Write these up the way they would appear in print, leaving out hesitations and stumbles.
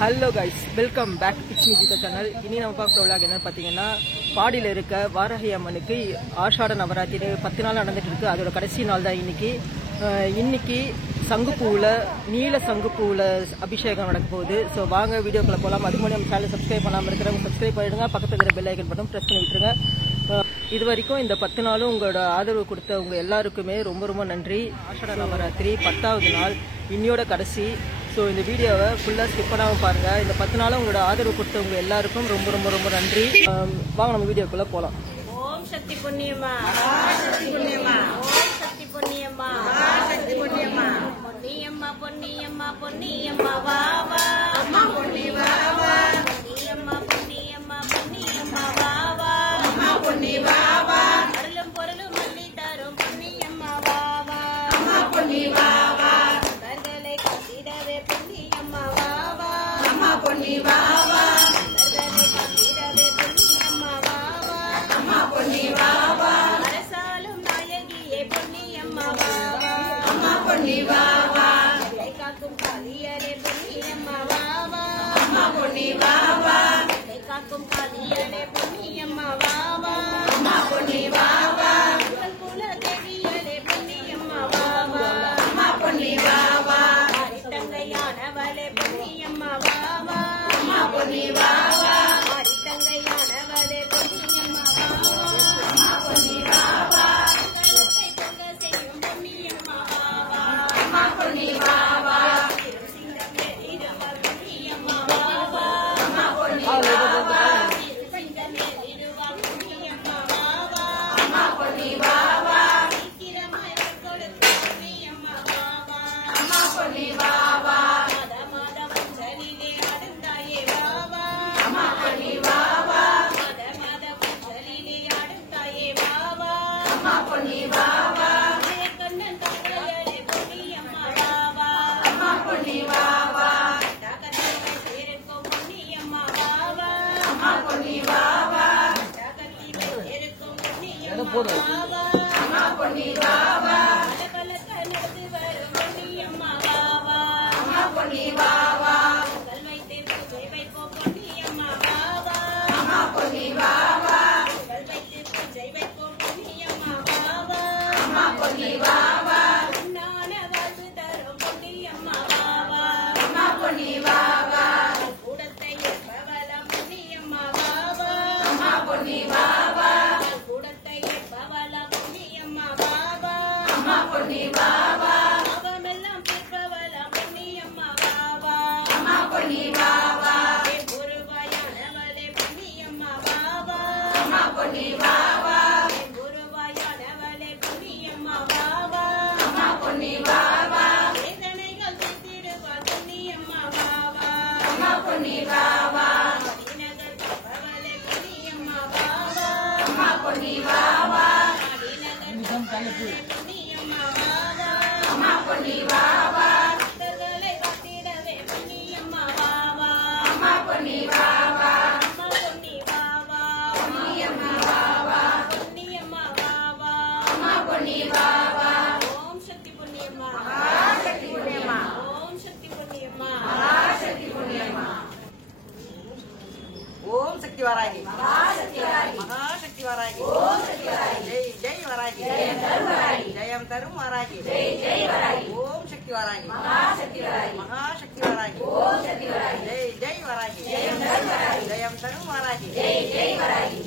Hello guys, welcome back it's me Jeetha channel. இனி நம்ம பார்க்குற விழா என்னன்னு பார்த்தீங்கன்னா, பாடியில் இருக்க வாராகி அம்மனுக்கு ஆஷாட நவராத்திரி 10 நாள் நடந்துட்டு இருக்கு. அதோட கடைசி நாள் தான் இன்னைக்கு சங்குப்பூவில் நீல சங்குப்பூவில் அபிஷேகம் நடக்க போகுது. ஸோ வாங்க வீடியோக்குள்ள போகலாம். அதுக்கு முன்னாடி நம்ம சேனல் சப்ஸ்கிரைப் பண்ணாமல் இருக்கிறவங்க சப்ஸ்கிரைப் பண்ணிடுங்க. பக்கத்தில் இருக்கிற பெல் ஐக்கன் பட்டன் ப்ரெஸ் பண்ணி விட்டுருங்க. இது வரைக்கும் இந்த 10 நாளும் உங்களோட ஆதரவு கொடுத்த உங்க எல்லாருக்குமே ரொம்ப ரொம்ப நன்றி. ஆஷாட நவராத்திரி 10வது நாள் இன்னையோட கடைசி. ஸோ இந்த வீடியோவை ஃபுல்லாக ஸ்கிப் பண்ணாமல் பாருங்கள். இந்த 10 நாளும் உங்களோட ஆதரவு கொடுத்தவங்க எல்லாருக்கும் ரொம்ப ரொம்ப ரொம்ப நன்றி. வாங்க நம்ம வீடியோக்குள்ளே போகலாம். ஓம் சக்தி புண்ணியம்மா, சக்தி புண்ணியம்மா, ஓம் சக்தி புண்ணியம்மா, சக்தி புண்ணியம்மா, பொன்னியம்மா பொன்னியம்மா பொன்னியம்மா வா வா அம்மா பொன்னி வா வா, பொன்னியம்மா பொன்னியம்மா பொன்னியம்மா வா வா அம்மா பொன்னி வா வா, அருளும் பொருளும் மல்லி தரும் பொன்னியம்மா வா வா அம்மா பொன்னி வா வா, கர்களை காத்திடவே பொன்னியம்மா வா வா அம்மா பொன்னி வா வா, கர்களை காத்திடவே பொன்னியம்மா வா வா அம்மா பொன்னி வா வா, அரசாலும் நாயகியே பொன்னியம்மா வா வா அம்மா பொன்னி வா வா, காக்கும் காளியரே பொன்னியம்மா வா வா அம்மா பொன்னி வா வா, காக்கும் காளியரே பொன்னியம்மா வா வா அம்மா பொன்னி வா வா, குல தேவியரே பொன்னியம்மா வா வா அம்மா பொன்னி வா வா, தங்கையானவளே பொன்னியம்மா வா வா அம்மா பொன்னி வா வா, தங்கையானவளே பொன்னியம்மா வா வா அம்மா பொன்னி வா வா, செய்யும் பொன்னியம்மா வா வா அம்மா பொன்னி வா வா, பொன்னியம்மா வா வா அம்மா பொன்னி வா வா, பொன்னியம்மா வா வா அம்மா பொன்னி வா வா, சீக்கிரமாய் கொடுத்த பொன்னியம்மா வா வா அம்மா பொன்னி வா வா, மாத பஞ்சலிலே அடுத்தாயே வா வா அம்மா பொன்னி வா வா, மாத பஞ்சலிலே அடுத்தாயே வா வா அம்மா பொன்னி வா வா, கண்ணன் தங்கையரே பொன்னியம்மா வா வா அம்மா பொன்னி வா வா, கட்டளை பேருக்கும் பொன்னியம்மா வா வா அம்மா பொன்னி வா வா, கட்டளை பேருக்கும் பொன்னியம்மா வா வா அம்மா பொன்னி வா வா, பலபலக்க நடந்து வரும் பொன்னியம்மா வா வா அம்மா பொன்னி வா வா, கல் வைத்து பூஜை வைப்போம் பொன்னியம்மா வா வா அம்மா பொன்னி வா வா, கல் வைத்து பூஜை வைப்போம் பொன்னியம்மா வா வா அம்மா பொன்னி வா வா, நான வாழ்வு தரும் பொன்னியம்மா வா வா அம்மா பொன்னி வா வா, கூடத்தை ஏற்பவளம் பொன்னியம்மா வா வா அம்மா பொன்னி வா வா, கூடத்தை ஏற்பவளம் பொன்னியம்மா வா வா அம்மா பொன்னி வா வா, அவமெல்லாம் தீர்ப்பவளம் பொன்னியம்மா வா வா அம்மா பொன்னி வா வா, குருவாயானவளே பொன்னியம்மா வா வா அம்மா பொன்னி வா வா, குருவாயானவளே பொன்னியம்மா வா வா அம்மா பொன்னி வா வா, வேதனைகள் தீர்த்திடுவாள் பொன்னியம்மா வா வா அம்மா பொன்னி வா வா, மணிநகர் காப்பவளே பொன்னியம்மா வா வா அம்மா பொன்னி வா வா, மணிநகர் பொன்னியம்மா வா வா அம்மா பொன்னி வா வா, பக்தர்களை காத்திடவே பொன்னியம்மா வா வா அம்மா பொன்னி வா வா, அம்மா பொன்னி வா வா பொன்னியம்மா வா வா, பொன்னியம்மா வா வா அம்மா பொன்னி வா வா, ஓம் சக்தி பொன்னியம்மா, சக்தி பொன்னியம்மா, ஓம் சக்தி பொன்னியம்மா, சக்தி பொன்னியம்மா, ஓம் சக்தி வாராகி, மகாசக்தி வராகி, மகாசக்தி வாராகி, ஓம் சக்தி வராகி, ஜெய் ஜெய் வாராகி, ஜெயம் தரும் வராகி, ஜெயம் தரும் வாராகி, ஜெய் ஜெய் வராகி, ஓம் சக்தி வாராகி, மகாசக்தி வராகி, மகாசக்தி வாராகி, ஓம் சக்தி வராகி, ஜெய் ஜெய் வாராகி, ஜெயம் தரும் வராகி, ஜெயம் தரும் வாராகி, ஜெய் ஜெய் வராகி,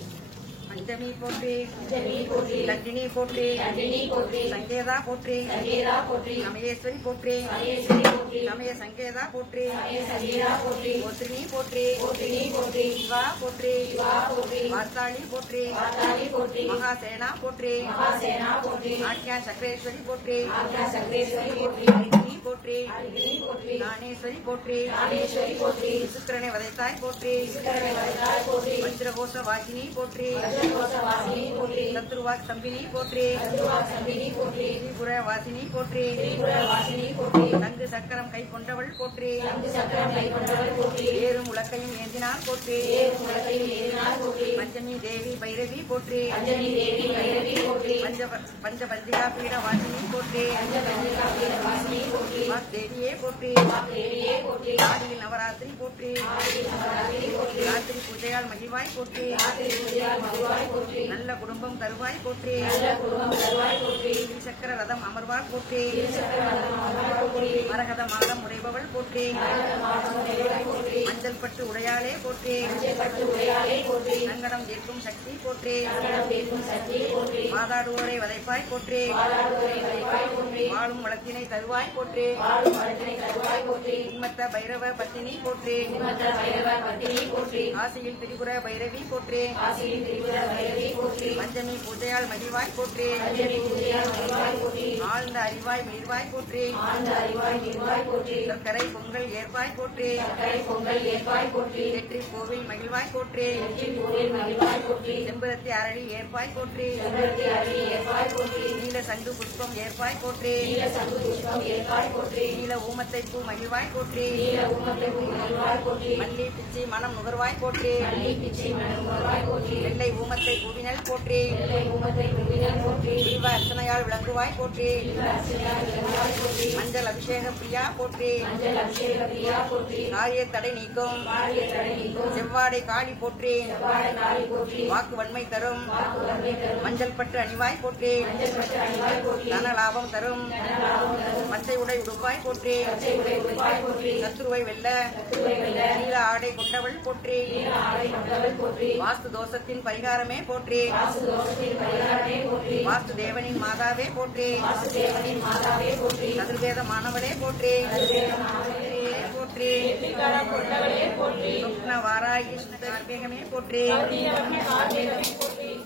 பஞ்சமி போற்றி, ஜெமி போற்றி, லட்சுமி போற்றி, நந்தினி போற்றி, சங்கேதா போற்றி, சங்கீதா போற்றி, சமயேஸ்வரி போற்றி, மகேஸ்வரி போற்றி, சமய சங்கேதா போற்றி, சங்கீதா போற்றி, போத்தினி போற்றி, போற்றினி போற்றி, சிவா போற்றி, சிவா போற்றி, வார்த்தாளி போற்றி, வாதாளி போற்றி, மகாசேனா போற்றி, மகாசேனா போற்றி, ஆக்யா சக்கரேஸ்வரி போற்றி, ஆக்யா சக்ரேஸ்வரி போற்றி, அரிணி போற்றி, அரிணி போற்றி, ஞானேஸ்வரி போற்றி, ஞானேஸ்வரி போற்றி, சுக்கிரனை வதைத்தாய் போற்றி, சுக்கிரனை வளைத்தாய் போற்றி, வஜ்ரகோஷ வாசினி போற்றி, வஜ்ரகோஷ வாசினி போற்றி, சத்ருவாக் சம்பினி போற்றி, சத்துவாக் சம்பினி போற்றி, திரிபுர வாசினி போற்றி, திரிபுர வாசினி போற்றி, தங்கு சக்கரம் கை கொண்டவள் போற்றி, தங்கு சக்கரம் கை கொண்டவள் போற்றி, ஏறும் உலக்கையும் ஏந்தினாள் போற்றி, ஏறும் உலகையும் ஏறினாள் போற்றி, பஞ்சமி தேவி பைரவி போற்றி, அஞ்சலி தேவி பைரவி போற்றி, பஞ்ச பஞ்சபந்திகா பீட வாசினி போற்றி தேவியே போற்றி ஆடியில் நவராத்திரி போற்றி ராத்திரி பூஜையால் மகிழ்வாய் போற்றி நல்ல குடும்பம் தருவாய் போற்றி சக்கர ரதம் அமர்வாள் போற்றி மரகத மாதம் உடைபவள் போற்றி மஞ்சள் பட்டு உடையாளே போற்றி சங்கடம் தீர்க்கும் சக்தி போற்றி மாதாடுவோரை வதைப்பாய் போற்றி வாழும் வளத்தினை தருவாய் போற்றி உண்மத்த பைரவ பத்தினி போற்றி ஆசியில் திரிபுர பைரவி போற்றி பஞ்சமி பூஜையால் மகிழ்வாய் போற்றி ஆழ்ந்த அறிவாய் மீர்வாய் போற்றி கரை பொங்கல் ஏற்பாய் போற்றி வெற்றி கோவில் மகிழ்வாய் போற்றி செம்பருத்தி அரளி ஏற்பாய் போற்றி நீல சங்கு புஷ்பம் ஏற்பாய் போற்றி நீல ஊமத்தை பூ மகிழ்வாய் போற்றி மல்லி பிச்சி மனம் நுகர்வாய் போற்றி வெள்ளை ஊமத்தை பூவினல் போற்றி அர்ச்சனையால் விளங்குவாய் போற்றி மஞ்சள் அபிஷேக பிரியா போற்றி காரிய தடை நீக்கும் செவ்வாடை காளி போற்றி வாக்கு வன்மை தரும் மஞ்சள் பட்டு அணிவாய் போற்றி தன லாபம் தரும் பச்சை உடை உடுப்பாய் போற்றி சத்துருவை வெல்ல நீல ஆடை கொண்டவள் போற்றி வாஸ்து தோஷத்தின் பரிகாரமே போற்றி வாஸ்து தேவனின் மாதாவே போற்றி சதுர்வேத மாணவளே போற்றி போற்றி வாராகி சுத்தமே போற்றி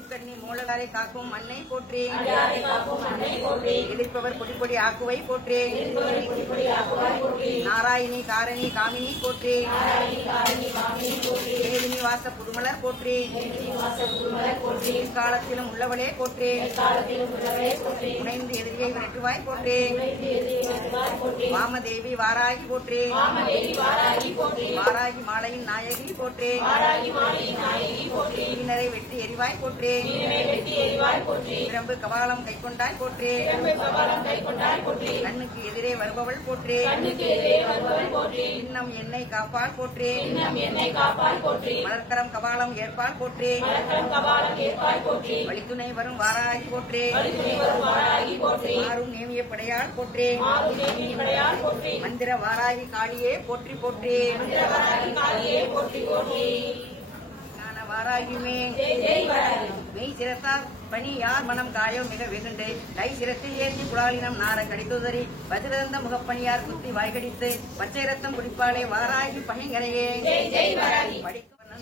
கண்ணி மூலதாரை காக்கும் அன்னை போற்றி இழைப்பவர் பொடி பொடி ஆக்குவை போற்றி நாராயணி காரணி காமினி போற்றி மேதினி வாச புதுமலர் போற்றி காலத்திலும் உள்ளவளே போற்றி உணைந்து எதிரியை விரட்டுவாய் போற்றி வாமதேவி வாராகி போற்றி வாராகி மாலையின் நாயகி போற்றி வீணரை வெற்றி எரிவாய் போற்றி பிரம்பு கபாலம் கைக்கொண்டாய் போற்றி கண்ணுக்கு எதிரே வருபவள் போற்றி இன்னம் என்னை காப்பால் போற்றி மலர்கரம் கபாலம் ஏற்பால் போற்றி வழித்துணை வரும் வாராகி போற்றி மாறும் நேமிய படையால் போற்றி மந்திர வாராகி காளியே போற்றி போற்றி வாராகியுமே மெய் சிரத்தால் பணி யார் மனம் காயம் மிக வெகுண்டு கை சிரத்தில் ஏற்றி குழாலினம் நார கடித்துதறி வஜ்ரதந்த முகப்பணியார் குத்தி வாய்கடித்து பச்சை ரத்தம் குடிப்பாளே வாராகி பணிகளையே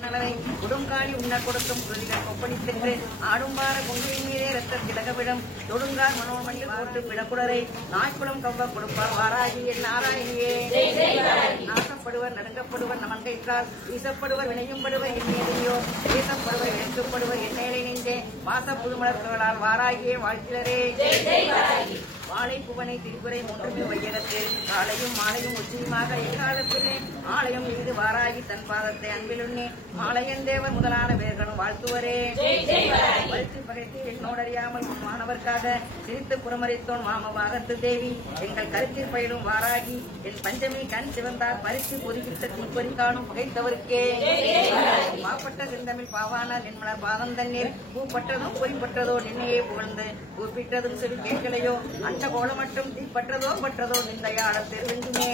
நலனை கொடுங்காலி உண்ண கொடுக்கும் குருதிகள் கொப்பளித்தென்று ஆடும்பார குங்குவின் மீதே ரத்த திலகவிடம் தொடுங்கார் மனோமணி போட்டு பிடக்குடரை நாய்க்குளம் கவ்வ கொடுப்பார் வாராகி என் நாராயணியே நாசப்படுவர் நடுங்கப்படுவர் நமன் கைற்றால் வீசப்படுவர் வினையும்படுவர் எண்ணியதையோ வீசப்படுவர் இழக்கப்படுவர் எண்ணெயிலை நெஞ்சே வாச புதுமலர்களால் வாராகியே வாழ்த்திலரே வாழை புவனை திரிபுரை மூன்றுமே வையகத்து காலையும் மாலையும் உச்சியுமாக எக்காலத்திலே ஆலயம் மீது வாராகி தன் பாதத்தை அன்பிலுண்ணே ஆலயன் தேவர் முதலான பேர்களும் வாழ்த்துவரே வளர்ச்சி பகைத்து என்னோடறியாமல் மாணவர்க்காக சிரித்து புறமறித்தோன் மாமவாகத்து தேவி எங்கள் கருத்தில் பயிலும் வாராகி என் பஞ்சமி கண் சிவந்தார் பறித்து பொறிவித்த தீப்பறி காணும் புகைத்தவருக்கே மாப்பட்ட செந்தமிழ் பாவானால் என் மலர் பாதம் தண்ணீர் பூப்பட்டதும் பொறிப்பட்டதோ நின்னையே புகழ்ந்து பூப்பிட்டதும் செவி கேட்கலையோ அந்த கோலம் மட்டும் தீப்பற்றதோ பற்றதோ நிந்தையாளர் தெரிவிக்குமே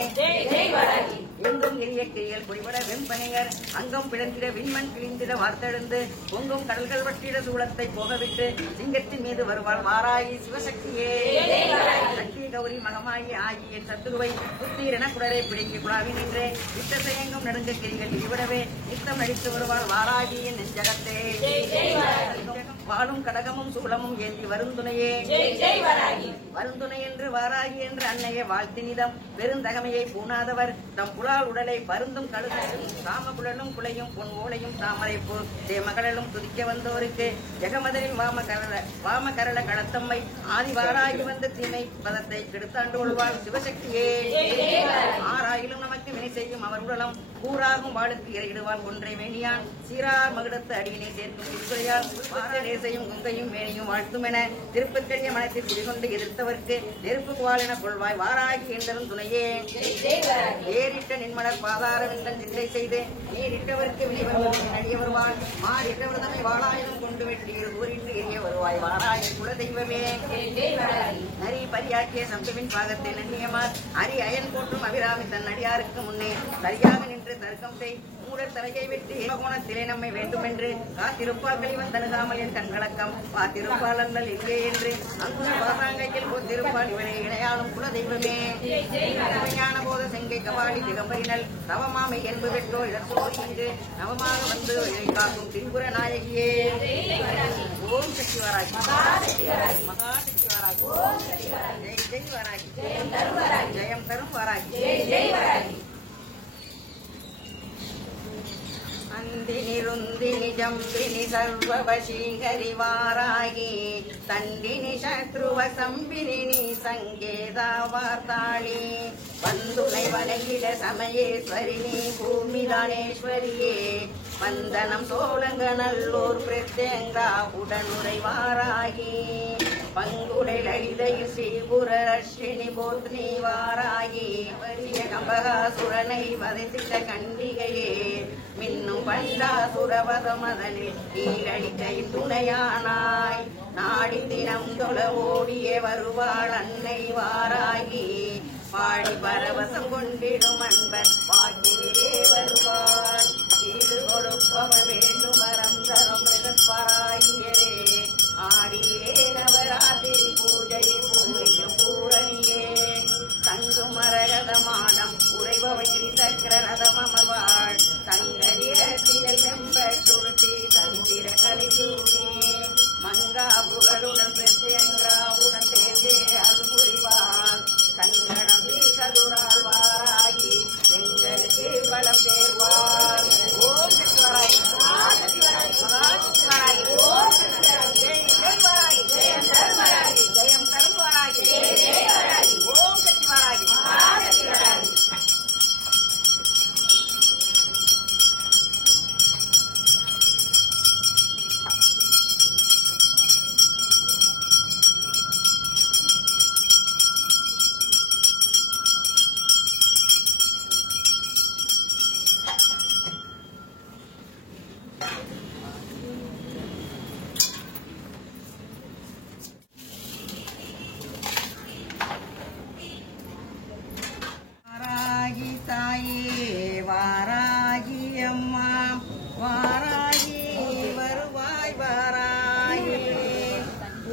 எங்கும் எரிய கிரியல் பொறிபட வெம்பனையர் அங்கம் பிளந்திட விண்மண் கிழிந்திட வார்த்தெழுந்து பொங்கும் கடல்கள் வட்டிட சூளத்தை போகவிட்டு சிங்கத்தின் மீது வருவாள் வாராயி சிவசக்தியே சக்தி கௌரி மகமாயி ஆகி என் சத்துருவை புத்தீரென குடரை பிடிங்கி குழாவி நின்றே விட்டசையங்கும் நடுங்க கிரிகள் இடிவிடவே நித்தம் நடித்து வருவாள் வாராகி என் நெஞ்சகத்தே வாழும் கடகமும் சூளமும் ஏந்தி வரும் துணையே அருந்துணை என்று வாராகி என்று அன்னையை வாழ்த்தினிதம் பெருந்தகமையை பூணாதவர் தம் புலால் உடலை பருந்தும் கழுதையும் தாம குழலும் குலையும் பொன் ஓலையும் தாமரைப்பூ தேமகடலும் துதிக்க வந்தோருக்கு ஜெகமதனில் வாம கரள களத்தம்மை ஆதி வாராகி வந்த தீமை பதத்தை கெடுத்தாண்டு கொள்வாள் சிவசக்தியே ஆறாயிலும் நமக்கு வினை செய்யும் அவர் உடலம் கூறாகும் வாளுக்கு இறையிடுவான் ஒன்றை வேணியான் சீரார் மகுடத்து அடியினை சேர்க்கும் திருக்குறையால் வாரநேசையும் குங்கையும் வேணியும் வாழ்த்தும் என திருப்பக்கரிய மனத்தில் குடிகொண்டு எதிர்த்தவர்க்கு நெருப்பு வாழென கொள்வாய் வாராகி என்றதும் துணையே ஏறிட்ட நின்மலர் பாதார விந்தன் சிந்தை செய்து நீரிட்டவர்க்கு விளைவன் அடிய வருவான் மாறிட்டவர் தம்மை வாழாயிரம் கொண்டு வெட்டி ஊரிட்டு எரிய வருவாய் வாராய் குல தெய்வமே நரி பரியாக்கிய சம்பவின் பாகத்தை நன்னியமார் அரி அயன் போற்றும் அபிராமி தன் அடியாருக்கு முன்னே சரியாக நின்று தர்க்கம் செய் மூடர் தலையை வெட்டி கோணத்திலே நம்மை வேண்டும் என்று காத்திருப்பால் கழிவன் தனுகாமல் என் கண்கலக்கம் பார்த்திருப்பால் அல்லல் இல்லே என்று அங்குள்ள பாசாங்கையில் போத்திருப்பால் இவனை இணையாளும் குல தெய்வமே ஞான போத செங்கை கபாலி திகம்பரினல் தவமாமை என்பு வெற்றோ இடத்தோடு இங்கு நவமாக வந்து இதை காக்கும் தின்புர நாயகியே ஓம் சக்தி வராகி மகாசக்தி வராகி ஜெய் ஜெய் வராகி ஜெயம் தரும் வராகி அந்தினிருந்தினி ஜம்பினி சர்வவசீகரி வாராகி தண்டினி சத்ருவ சம்பிரினி சங்கேதா வார்த்தாளி வந்துனை வணங்கிட சமயேஸ்வரினி பூமிதானேஸ்வரியே வந்தனம் சோழங்க நல்லூர் பிரத்யங்கா உடனுரை வாராகி பங்குடை லலிதையில் ஸ்ரீபுர அஸ்வினி போத்னி வாராகி வரிய கம்பகாசுரனை வதைத்திட்ட கண்டிகையே மின்னும் பண்டாசுரவதமதனில் கீழடிக்கையில் துணையானாய் நாடி தினம் தொழ ஓடியே வருவாள் அன்னை வாராகி பாடி பரவசம் கொண்டிடும் அன்பன் வாக்கிலே வருவாள் ஈடு கொடுப்பவர் வேண்டும் வரம் தரும் மிருகத்வாராகியரே ஆடியே நவராத்திரி பூஜையை பூரிக்கும் பூரணியே தங்கும் மரகத மாடம் உடைபவை திரிசக்கர ரதம் அமர்வாள் தங்க நிறத்தினை செம்பட்டுடுத்தி தந்திர கலிசூடி மங்கா புகழுடன் பிரத்யங்காவுடன் சேர்ந்தே அருள் புரிவாள் தங்கடம் தீர்க்கதுரால் வாராகி எங்களுக்கு பலம் தேர்வாள் ஓம் சக்தி வராகி ஓம் ஜெயம் தரும் வராகி ஓம் சக்தி வராகி வாராகி தாயே வாராகி அம்மா வாராகி வருவாய் வாராகி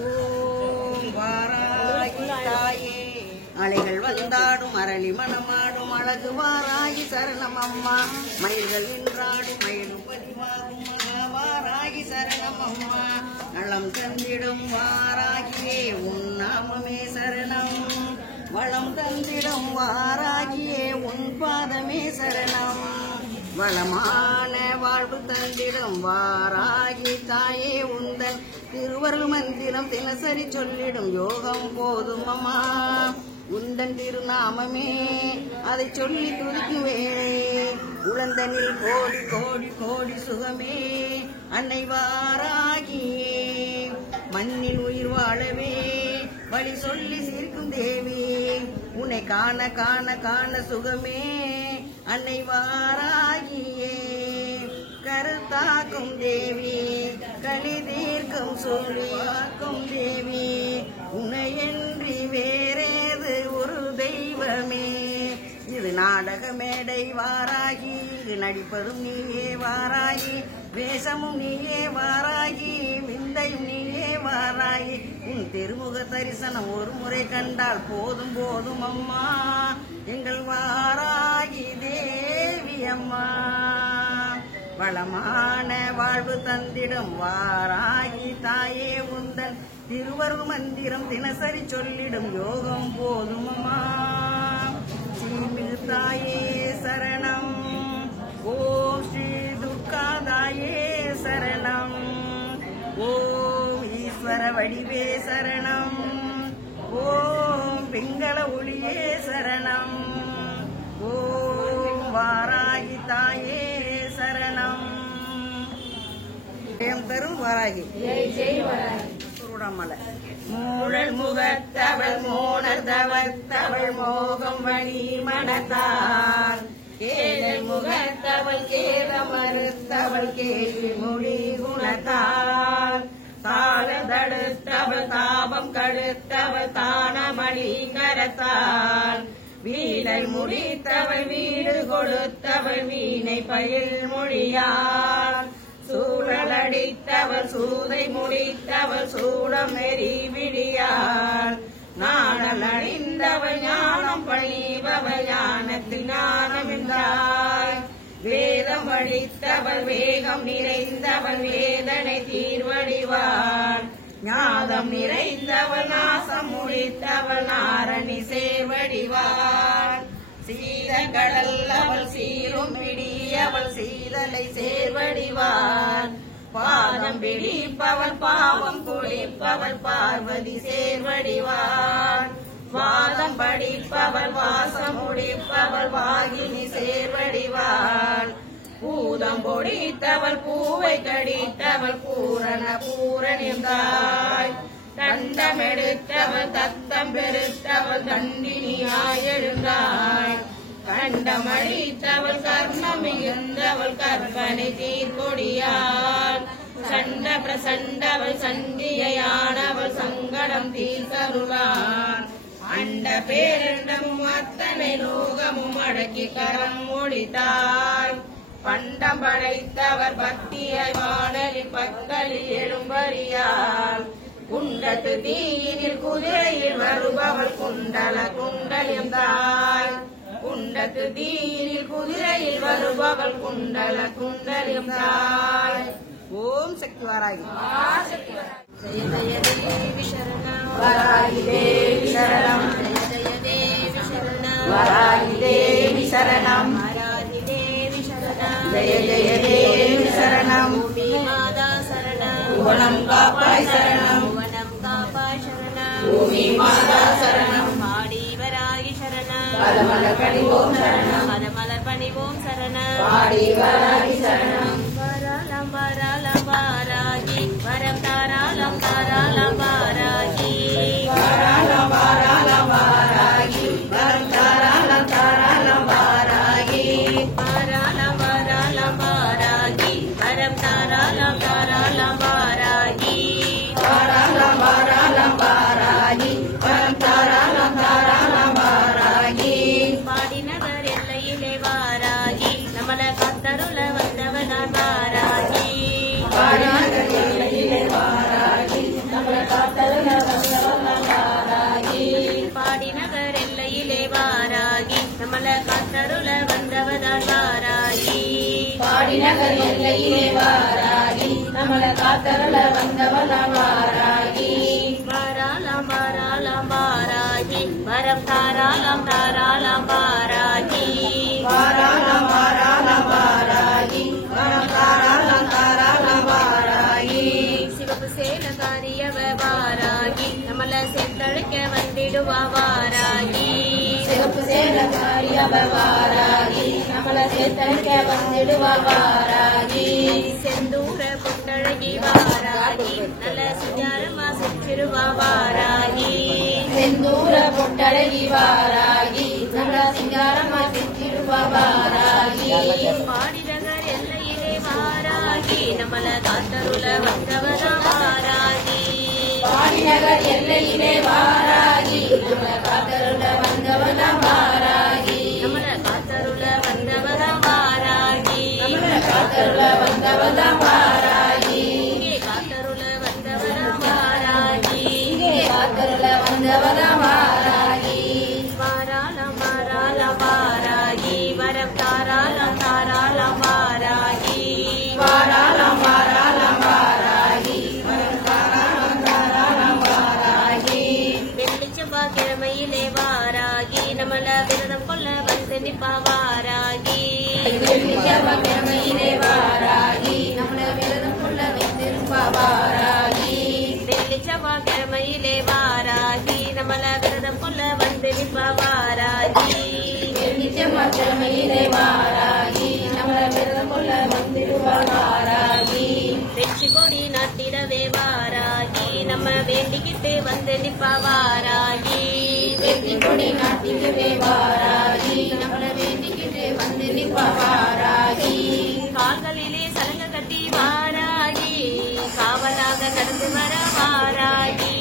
ஓம் வாராகி தாயே அலைகள் வந்தாடும் அரளி மனமாடும் அழகு வாராகி சரணம் அம்மா மயில்கள் நின்றாடும் மயிலும் பதிவாகும் மகா வாராகி சரணம் அம்மா நலம் தந்திடும் வாராகியே உன் நாமமே சரணம் வளம் தந்திடும் வாராகியே உன் பாதமே சரணம் வளமான வாழ்வு தந்திடும் வாராகி தாயே உந்தன் திருவருள் மந்திரம் தினசரி சொல்லிடும் யோகம் போதும் அம்மா உந்தன் திருநாமமே அதை சொல்லி துதிக்குவே உழந்தனில் கோடி கோடி கோடி சுகமே அன்னை வாராகியே மண்ணில் உயிர் வாழவே வழி சொல்லி சீர்க்கும் தேவி உன்னை காண காண காண சுகமே அன்னை வாராகியே கருத்தாக்கும் தேவி களி தீர்க்கும் சொல்லியாக்கும் தேவி உன்னையன்றி வேறேது ஒரு தெய்வமே இது நாடக மேடை வாராகி இது நடிப்பதும் நீயே வாராகி வேஷமும் நீயே வாராகி விந்தையும் நீயே வாராகி உன் திருமுக தரிசனம் ஒரு முறை கண்டால் போதும் போதும் அம்மா எங்கள் வாராகி தேவி அம்மா வளமான வாழ்வு தந்திடும் வாராகி தாயே உந்தன் திருவருள் மந்திரம் தினசரி சொல்லிடும் யோகம் போதுமம்மா. ஸ்ரீமிகு தாயே சரணம். ஓம் ஸ்ரீ துர்காதாயே சரணம். ஓம் ஈஸ்வர வடிவே சரணம். ஓம் பிங்கள ஒளியே சரணம். ஓம் வாராகி தாயே சரணம். தரும் வாராகி சூடமலை மூழல் முகத்தவள் மோனர்தவத்தவள் மோகம் வழி மனத்தார் கேடல் முகத்தவள் கேத மறுத்தவள் கேள்வி மொழி குணத்தார் தாள தடுத்தவள் தாபம் கடுத்தவள் தானமணி கரத்தாள் வீணல் முடித்தவள் வீடு கொடுத்தவள் வீணை பயில் மொழியார் சூழலடித்தவள் சூதை முடித்தவள் சூடம் நெறி விடியார் நாணல் அணிந்தவள் ஞானம் பணிபவள் ஞானத்தில் ஞானம் என்றாய் வேதம் அடித்தவள் வேகம் நிறைந்தவள் வேதனை தீர்வடிவாள் ஞானம் நிறைந்தவள் நாசம் முடித்தவள் நாரணி சேர்வடிவாள் சீதங்கடல் அவள் சீரும் பிடியவள் சீதலை சேர்வடிவாள் பாதம் பிடிப்பவள் பாவம் குளிப்பவள் பார்வதி சேர்வடிவாள் வாதம் படிப்பவள் வாசம் முடிப்பவள் வாகினி சேர்வடிவாள் பூதம் பொடித்தவள் பூவை கடித்தவள் பூரண பூரணிந்தாய் தண்டமெடுத்தவள் தத்தம் பெருத்தவள் தண்டினியாய் எழுந்தாள் கண்டமழித்தவள் கர்மம் மிகுந்தவள் கற்பனை தீர்கொடியாள் சண்ட பிரசண்டவள் சண்டியானவள் சங்கடம் தீர்த்தருளாள் அண்ட பேரண்டமும் அத்தனை லோகமும் அடக்கி கரம் ஒழித்தாள் பண்டம் படைத்தவர் பக்தியை வானலில் பக்கலில் எழும்பறியாள் குண்டத்து தீயினில் குதிரையில் வருபவள் குண்டல குண்டலியம் தாய் குண்டத்து தீயினில் குதிரையில் வருபவள் குண்டல குண்டலியம் தாய். ஓம் சக்தி வாராகி. ஜெய ஜெய தேவி சரணம். வாராகி தேவி சரணம். ஜெய ஜெய தேவி சரணம். வாராகி தேவி சரணம். வாராகி தேவி சரணம். ஜெய ஜெய தேவி சரணம். பூமி மாதா சரணம். புவனம் காப்பாய் சரணம். புவனம் காப்பாய் சரணம். பூமி மாதா சரணம். பாடி வராகி சரணம். பதமலர் பணிவோம் சரணம். பதமலர் பணிவோம் சரணம். பாடி வராகி சரணம். வராலம் வராலம் வாராகி வரம் தாராளம் தாராளம் வாராகி வராலம் வராலம் வாராகி வரம் தாராளம் தாராளம் வாராகி வராலம் வராலம் வாராகி வரம் தாராளம் தாராளம் வாராகி வராலம் வராலம் வாராகி வரம் தாராளம் தாராளம் வாராகி பாடி நகர் எல்லையிலே வாராகி நம்மள கத்தருள வந்தவன் நான் வாராகி பாடி நகர் எல்லையிலே வாராகி நம்மள கத்தருள வந்தவன் நான் வாராகி பாடி நகர் எல்லையிலே வாராகி நம்மள கத்தருள வந்தவன் நான் வாராகி பாடி நகர் எல்லையிலே வாராகி நம்மள காத்தருள வந்தவன் நான் வாராகி வாராலம் வாராலம் வாராகி வரம் தாராளம் தாராளம் வாராகி வாராலம் வாராலம் வாராகி வரம் தாராளம் தாராளம் வாராகி சிவப்பு சேனகாரியவ வாராகி நம்மள செத்தழைக்க வந்திடுவா வாராகி சிவப்பு சேனகாரியவ வாராகி நம்மள செத்தழைக்க வந்திடுவா வாராகி செந்தூர புத்தழகி வாராகி நல்ல சுஜாரமா சுற்றிடுவா வாராகி செந்தூர புத்தழகி வாராகி நல்ல சிங்காரமா சுற்றிடுவா வாராகி பாடிநகர் எல்லையிலே வாராகி நம்மள காத்தருள வந்தவனா வாராகி பாடிநகர் எல்லையிலே வாராகி நம்மள காத்தருள வந்தவனா வாராகி நம்மள காத்தருள வந்தவனா வாராகி நம்மள காத்தருள வந்தவனா வாராகி காத்தருள வந்தவனா வாராகி காத்தருள வந்தவனா வாராகி வாராலம் வாராலம் வாராகி வரம் தாராளம் தாராளம் வாராகி வாராலம் வாராலம் வாராகி வரம் தாராளம் தாராளம் நிற்பவாராகி கிழமையிலே வாராகி நம்மள விரதம் கொள்ள வைத்திருப்பவாராகி வெள்ளி செவ்வாய்க்கிழமையிலே வாராகி நம்மள விரதம் கொள்ள வந்து நிற்பவாராகி வெள்ளி செவ்வாய்க்கிழமையிலே வாராகி நம்மள விரதம் கொள்ள வந்திருப்பவாராகி வெற்றி கொடி நாட்டிடவே வாராகி நம்ம வேண்டிக்கிட்டு வந்து நிற்பவாராகி வெற்றி கொடி நாட்டிக்கவே வாராகி நம்மள வேண்டிக்கிட்டு வந்து நிற்பவாராகி கால்களிலே சலங்க கட்டி வாராகி காவலாக நடந்து வர வாராகி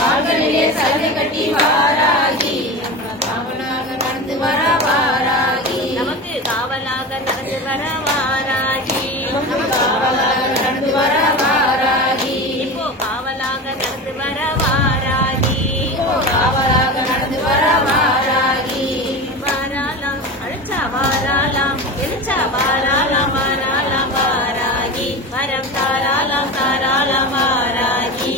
கால்களிலே சலகை கட்டி வாராகி நம்ம காவலாக நடந்து வர வாராகி நமக்கு காவலாக நடந்து வர வாராகி நம்ம காவலாக நடந்து வர வாராகி இப்போ காவலாக நடந்து வர வாராகி காவலாக நடந்து வர வாராகி வாராலாம் அழைச்சா வாராலாம் எழுச்சா வாராலாம் வாராலாம் வாராகி வரம் தாராலாம் தாராலாம் வாராகி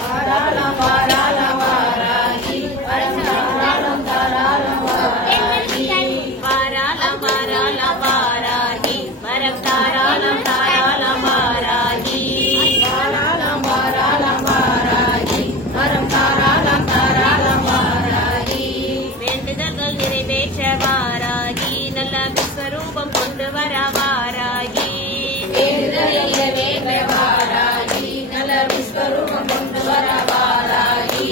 வாராலாம் வாராலாம் வாராகி வரச்சாராலம் தாராளம் வாராகி வாராலாம் வாராலாம் வாராகி வரம் தாராளம் தாராளம் வாராகி வாராலாம் வாராலாம் வாராகி வரம் தாராளம் தாராளம் வாராகி வேண்டுதல்கள் நிறைவேற்ற வாராகி நல்ல விஸ்வரூபம் கொண்டு வர வாராகி வேண்டுதலை நிறைவேற்ற வாராகி நல்ல விஸ்வரூபம் கொண்டு வர வாராகி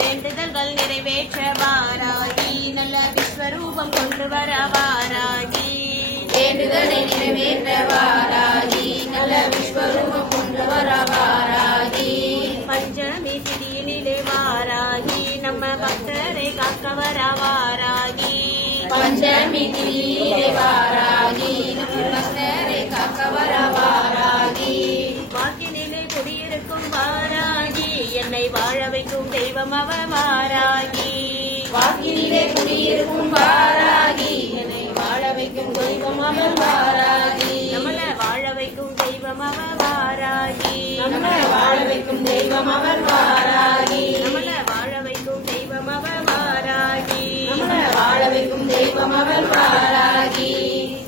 வேண்டுதல்கள் நிறைவேற்ற வாராகி நல்ல விஸ்வரூபம் கொண்டு வர வாராகி வேண்டுதலை நிறைவேற்ற வாராகி நல்ல விஸ்வரூபம் கொண்டு வர வாராகி பஞ்சமி திதியினிலே வாராகி நம்ம பக்தரை காக்க வர வாராகி பஞ்சமி திதியிலே வாராகி நம்ம பக்தரை காக்க வர வாராகி வாக்கினிலே குடியிருக்கும் வாராகி என்னை வாழ வைக்கும் தெய்வம் அவ வாராகி வாக்கினிலே குடியிருக்கும் வாராகி என்னை வாழ வைக்கும் தெய்வம் அவள் வாராகி நம்மள வாழ வைக்கும் தெய்வம் அவ வாராகி நம்மை வாழ வைக்கும் தெய்வம் அவள் வாராகி நம்மள வாழ வைக்கும் தெய்வம் அவ வாராகி நம்மை வாழ வைக்கும் தெய்வம் அவள் வாராகி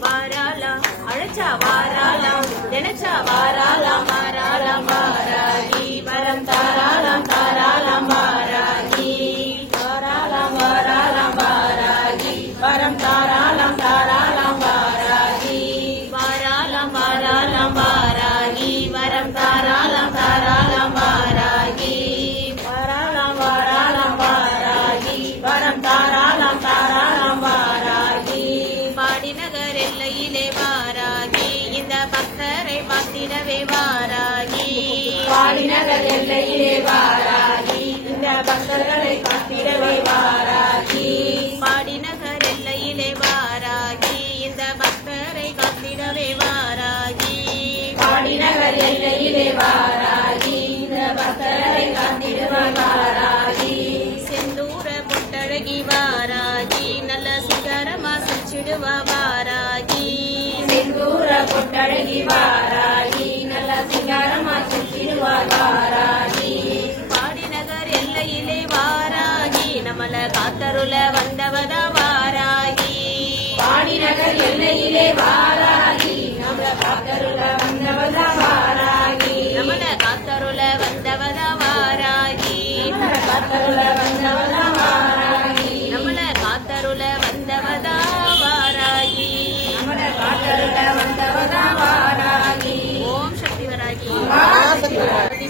வாராலாம் அழைச்சா வாராலாம் நினைச்சா வாராலாம் வாராலாம் வாராகி வரம் தாராலாம் தாராலாம் வாராகி வாராலாம் வாராலாம் வாராகி வரம் தாராளம் தாராளம் வாராகி வாராலாம் வாராலாம் வாராகி வரம் தாராலாம் தாராலாம் வாராகி வாராளம் வாராளம் வாராகி வரம் தாராளம் தாராளம் வாராகி பாடி நகர் எல்லையிலே வாராகி இந்த பக்தரை பார்த்திடவே வாராகி பாடிநகர் எல்லையிலே வாராகி இந்த பக்தர்களை காத்திடவே வாராகி பாடி நகர் எல்லையிலே வாராகி இந்த பக்தரை காத்திடவே வாராகி பாடிநகர் எல்லையிலே வாராகி இந்த பக்தர்களை காத்திடுவே வாராகி செந்தூர பொட்டழகி வாராகி நல்ல சிகரமா சிச்சிடுவா வாராகி செந்தூர பொட்டழகி வாராகி நல்ல சிங்காரமா சுற்றிடுவார் வாராகி பாடி நகர் எல்லையிலே வாராகி நம்மள காத்தருள வந்தவதா வாராகி பாடிநகர் எல்லையிலே வாராகி நம்ம காத்தருள வந்தவதா வாராகி நம்மள காத்தருள வந்தவதா வாராகி நம்மள காத்தருள வந்தவதா வாராகி நம்மள காத்தருள வந்தவதா வாராகி நம்மள காத்தருள வந்தவதா வாராகி ஓம் சக்தி வராகி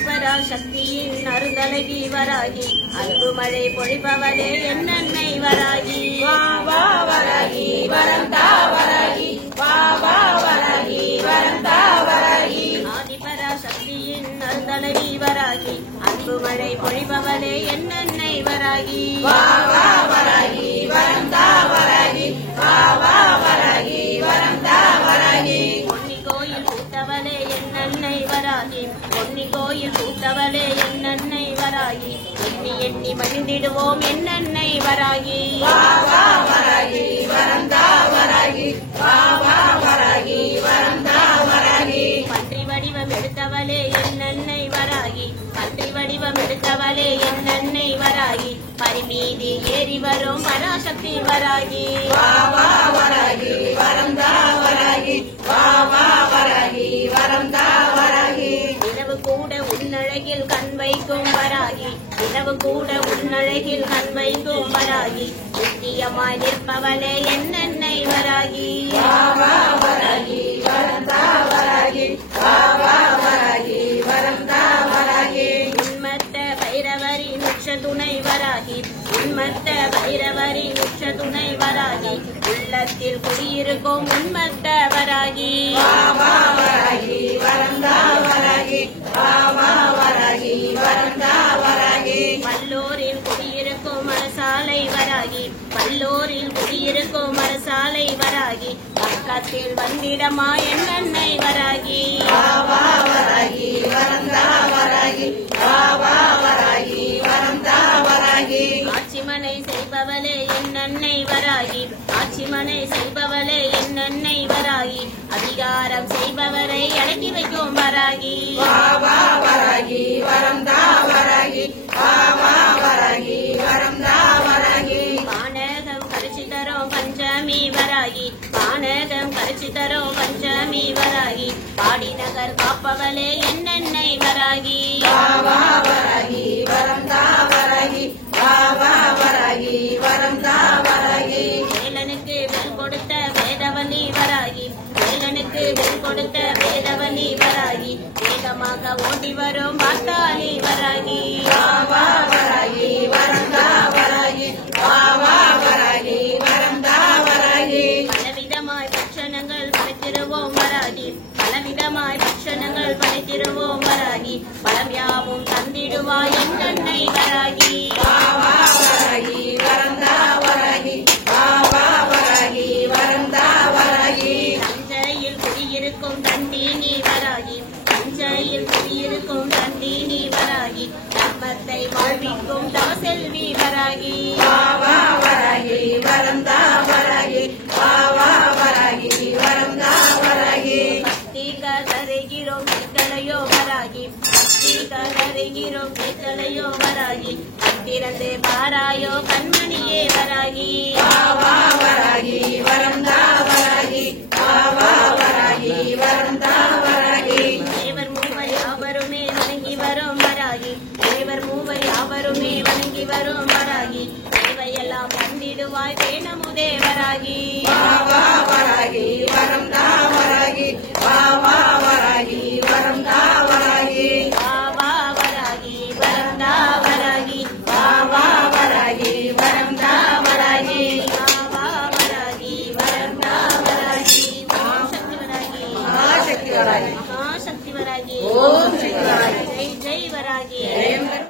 பரா சக்தியின் அருந்தலகி வராகி அன்பு மழை பொழிபவளே என்னன்னை வராகி வா வா வராகி வரம் தா வராகி வா வா வராகி வரம் தா வராகி ஆதிபரா சக்தியின் அருந்தலகி வராகி அன்பு மழை பொழிபவளே என்னன்னை வராகி வா வா வராகி வரம் தா வராகி வா வா வராகி வரம் தா வராகி பொன்னி கோயில் பூத்தவளே என்னன்னை வராகி பொன்னி கோயில் பூத்தவளே என்னன்னை வராகி எண்ணி எண்ணி மகிழ்ந்திடுவோம் என்னன்னை வராகி வா வா வராகி வரம் தா வராகி வா வா வராகி வரம் தா வராகி பன்றி வடிவம் எடுத்தவளே என்னன்னை வராகி பன்றி வடிவம் எடுத்தவளே என்னன்னை வராகி பரிமீதி ஏறி வரும் பராசக்தி வராகி வா வா வராகி வரம் தா வராகி வா வா வராகி வரம் தா வராகி இரவு கூட உன்னழகில் கண் வைக்கும் வராகி இரவு கூட உன்னழகில் கண் வைக்கும் வராகி நித்தியமாய் நிற்பவளே என்னென்னை வராகி வா வா வராகி வரம் தா வராகி வா வா வராகி வரம் தா வராகி உன்மத்த பைரவரி முட்ச துணை வராகி உன்மத்த பைரவரி முட்ச துணை வராகி உள்ளத்தில் குடியிருக்கும் உன்மத்த வராகி வா வா வராகி வரம் தா வராகி வா வா வராகி வரம் தா வராகி பல்லோரில் குடியிருக்கும் மனசாலை வராகி பல்லோரில் குடியிருக்கும் மனசாலை வராகி பக்கத்தில் வந்திடமா என்னென்னை வராகி வா வா வராகி வரம் தா வராகி வா வா வராகி வரம் தா வராகி ஆட்சிமனை செய்பவளே என்னென்னை வராகி ஆட்சிமனை செய்பவளே என்னென்னை வராகி அதிகாரம் செய்பவரை அடக்கி வைக்கும் வராகி வா வா வராகி வரம் தா வராகி வா வா வராகி வரம் தா வராகி பானகம் கரிச்சி தரும் பஞ்சமி வராகி பானகம் கரிச்சி தரும் பஞ்சமி வராகி பாடி நகர் காப்பவளே என்னென்னை வராகி வா வா வராகி வரம் தா வராகி வா வா வராகி வரம் தா வராகி வேலனுக்கு வெல் கொடுத்த வேதவலி வராகி வேலனுக்கு வெல் கொடுத்த வேதவலி வராகி வேகமாக ஓடி வரும் வாத்தாளி வராகி வா வா வராகி வரம் தா வராகி வா வா வராகி வரம் தா வராகி பலவிதமாய் பட்சணங்கள் படைத்திருவோம் வராகி பலவிதமாய் பட்சணங்கள் படைத்திருவோம் வராகி பலம் யாவும் தந்திடுவாய் என்னென்னை வராகி வா வா வராகி வரம் தா வராகி வா வா வராகி வரம் தா வராகி தஞ்சையில் குடியிருக்கும் தண்டீனி வராகி தஞ்சையில் குடியிருக்கும் தண்டீனி வராகி தர்மத்தை வாழ்விக்கும் தவசெல்வி வராகி வா வா வராகி வரம் தா வராகி வா வா வராகி வரம் தா வராகி பக்தி கதறுகிறோம் கேட்கலையோ வராகி பக்தி கதறுகிறோம் கேட்கலையோ வராகி கத்திரந்து பாராயோ கண்மணியே வராகி வா வா வராகி வரம் தா வராகி வா வா வராகி வரம் தா வராகி தேவர் மூவர் யாவருமே வணங்கி வரும் வராகி தேவர் மூவர் யாவருமே வணங்கி வரும் வராகி தேவையெல்லாம் தந்திடுவாய் வேணமுதே வராகி வா வா வராகி வரம் தா வராகி வா வா வராகி வரம் தா வராகி வா வா வராகி வரந்தா வராகி வா வா வராகி வரம் தா வராகி வா வா வராகி வரந்தா வராகி மகாசக்தி வராகி மகாசக்தி வராகி மகாசக்தி வராகி ஓம் சக்தி வராகி ஜெய் ஜெய் வராகி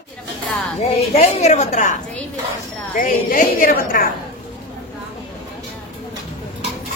வீரபத்ரா ஜெய் ஜெய் வீரபத்ரா ஜெய் வீரபத்ரா ஜெய் ஜெய் வீரபத்ரா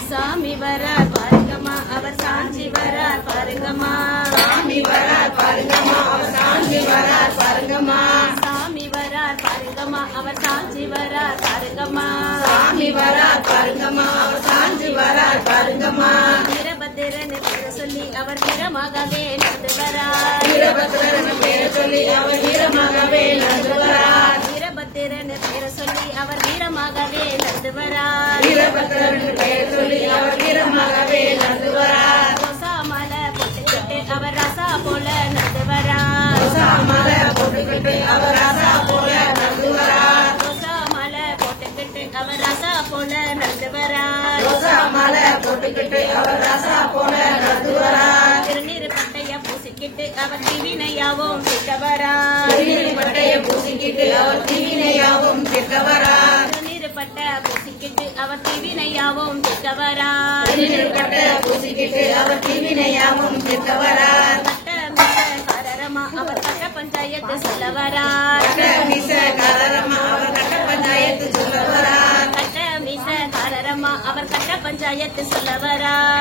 சாமி வரார் பாருங்கம்மா அவர் சாஞ்சி வரார் பாருங்கம்மா சாமி வரார் பாருங்கம்மா அவர் சாஞ்சி வரார் பாருங்கம்மா சாமி வரார் பாருங்கம்மா அவர் சாஞ்சி வரார் பாருங்கம்மா சாமி வரார் பாருங்கம்மா அவர் சாஞ்சி வரார் பாருங்கம்மா வீரபத்திரன் பேர் சொல்லி அவர் வீரமாகவே நடந்து வரார் வீரபத்ரன் பேர் சொல்லி அவர் வீரமாகவே நடந்து வரார் வீரபத்திரன் பேர் சொல்லி அவர் வீரமாகவே நடந்து வரார் வீரபத்ரன் பேர் சொல்லி அவர் வீரமாகவே நடந்து வரார் ரோசா மலை போட்டுக்கிட்டு அவர் ரசா போல நடந்து வரார் ரோசா மலை போட்டுக்கிட்டு அவர் ராசா போல நடந்து வரார் ரோசா மலை போட்டுக்கிட்டு அவர் ரசா போல நடந்து வரார் ரோசா மலை போட்டுக்கிட்டு அவர் ராசா போல நடந்து வரார் திருநீர் பட்டைய பூசிக்கிட்டு அவர் திவினையாவும் திட்ட வரார் பட்டைய பூசிக்கிட்டு அவர் தீவினையாவும் திட்ட வரார் திருநீர் பட்ட பூசிக்கிட்டு அவர் திவினையாவும் திட்ட வரார் பட்ட பூசிக்கிட்டு அவர் தீவினையாவும் திட்ட வரார் கரரமா அவர் கட்ட பஞ்சாயத்து சொல்ல வரார் மிச கலரமா அவர் கட்ட பஞ்சாயத்து சொல்ல வரார் கட்ட மிச கரரமா அவர் கட்ட பஞ்சாயத்து சொல்ல வரார்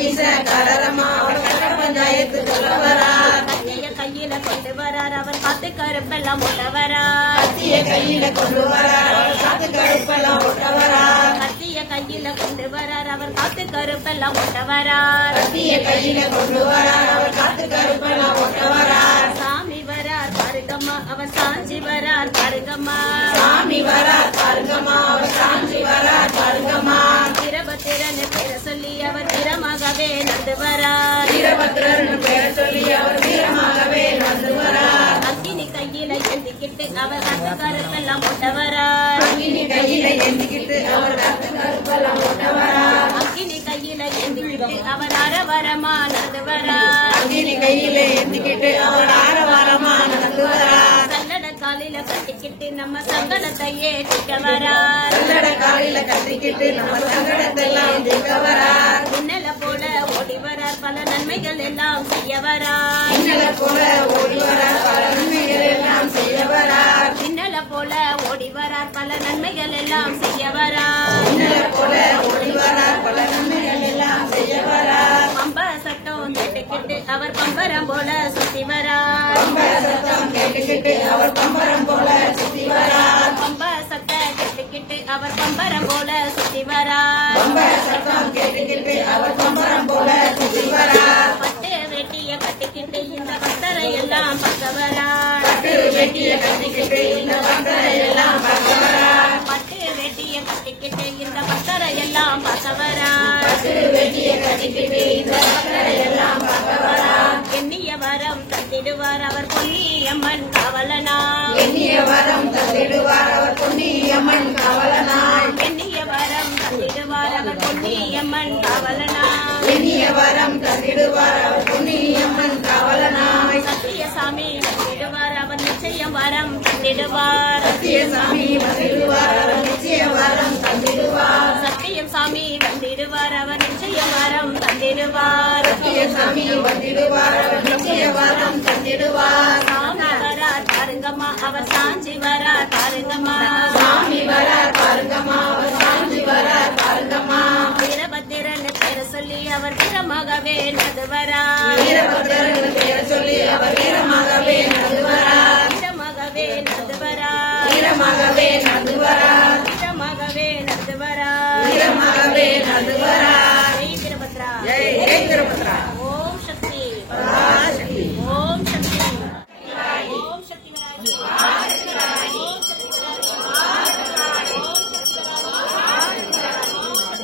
மிச கலரமா அவர் கட்ட பஞ்சாயத்து சொல்ல வரார் கத்திய கையில கொண்டு வரார் அவர் காத்து கருப்பெல்லாம் ஓட்ட வரார் கத்திய கையில கொண்டு வரார் அவர் காத்து கருப்பெல்லாம் ஓட்ட வரார் கத்திய கையில கொண்டு வரார் அவர் காத்து கருப்பெல்லாம் ஓட்ட வரார் கத்திய கையில கொண்டு வரார் அவர் காத்து கருப்பெல்லாம் ஓட்ட வரார் சாமி வரார் பாருங்க பாருங்கம்மா அவர் சாஞ்சி வரார் பாருங்கம்மா சாமி வரார் பாருங்கம்மா அவர் சாஞ்சி வரார் பாருங்கம்மா வீரபத்திரன் பேர சொல்லி அவர் வீரமாகவே நடந்து வரார் வீரபத்ரன் பேர சொல்லி அவர் வீரமாகவே நடந்து வரார் அக்கினி கையில ஏந்திக்கிட்டு அவர் கருப்பெல்லாம் போட்ட வரார் அக்கினி கையில ஏந்திக்கிட்டு அவர் கருப்பெல்லாம் போட்ட வரார் அக்கினி கையில ஏந்திக்கிட்டு அவர் அரவரமா நடந்து வரார் அக்கினி கையில ஏந்திக்கிட்டு அவர் ஆரவாரமா நடந்து வரார் சல்லட காலில கட்டிக்கிட்டு நம்ம சங்கடத்தையே திக்க வரார் கல்லட காலில கட்டிக்கிட்டு நம்ம சங்கடத்தெல்லாம் திக்க வரார் மின்னல போல ஓடி வரார் பல நன்மைகள் எல்லாம் செய்ய வரார் மின்னல போல ஓடி வரார் பல நன்மைகள் எல்லாம் செய்ய வரார் மின்னல போல ஓடி வரார் பல நன்மைகள் எல்லாம் செய்ய வரார் மின்னல போல ஓடி வரார் பல நன்மைகள் எல்லாம் செய்ய வரார் பம்ப சட்டம் கேட்டுக்கிட்டு அவர் பம்பரம் போல சுத்தி வரார் பம்ப சத்தம் கேட்டுக்கிட்டு அவர் பம்பரம் போல சுத்தி வரார் பம்ப சட்ட கேட்டுக்கிட்டு அவர் பம்பரம் போல சுத்தி வரார் பம்ப சத்தம் கேட்டுக்கிட்டு அவர் பம்பரம் போல சுத்தி வரார் பட்டு வேட்டிய கட்டிக்கிட்டு இந்த பக்தரை எல்லாம் பார்க்க வரார் பட்டு வேட்டிய கட்டிக்கிட்டு இந்த பக்தரை எல்லாம் பார்க்க வரார் பட்டு வேட்டிய கட்டிக்கிட்டு இந்த பக்தரை எல்லாம் பார்க்க வரார் பட்டு வேட்டிய கட்டிக்கிட்டு இந்த பக்தரை எல்லாம் பார்க்க வரார் எண்ணிய வரம் தந்திடுவார் அவர் பொன்னியம்மன் காவலனா எண்ணிய வரம் தந்திடுவார் அவர் பொன்னியம்மன் காவலனாய் எண்ணிய வரம் தந்திடுவார் அவர் பொன்னியம்மன் காவலனா எண்ணிய வரம் தந்திடுவார் அவர் பொன்னியம்மன் காவலனாய் சத்தியசாமி தந்திடுவார் அவர் நிச்சயம் வரம் தந்திடுவார் சத்தியசாமி வந்திடுவார் அவர் நிச்சய வரம் தந்திடுவார் சத்தியம் சாமி வந்திடுவார் அவர் நிச்சயம் வரம் தந்திடுவார் சத்தியசாமி வந்திடுவார் அவர் நிச்சய வரம் தந்திடுவார் சாமி வரார் பாருங்கம்மா அவர் சாஞ்சி வரார் பாருங்கம்மா சாமி வரார் பாருங்கம்மா அவர் சாஞ்சி வரார் பாருங்கம்மா வீரபத்திரன் பேர சொல்லி அவர் வீரமாகவே நடந்து வரார் வீரபத்ரன் பேர சொல்லி அவர் வீரமாகவே நடந்து வரார் வீரமாகவே நடந்து வரார் வீரமாகவே நடந்து வரார் வீரமாகவே நடந்து வரார் வீரமாகவே நடந்து வரார் ஜெய் வீரபத்ரா ஜெய் ஜெய் வீரபத்ரா ஓம் சக்தி பராசக்தி ஓம் சக்தி ஓம் சக்தி வராகி ஓம் சக்தி வராகி ஓம் சக்தி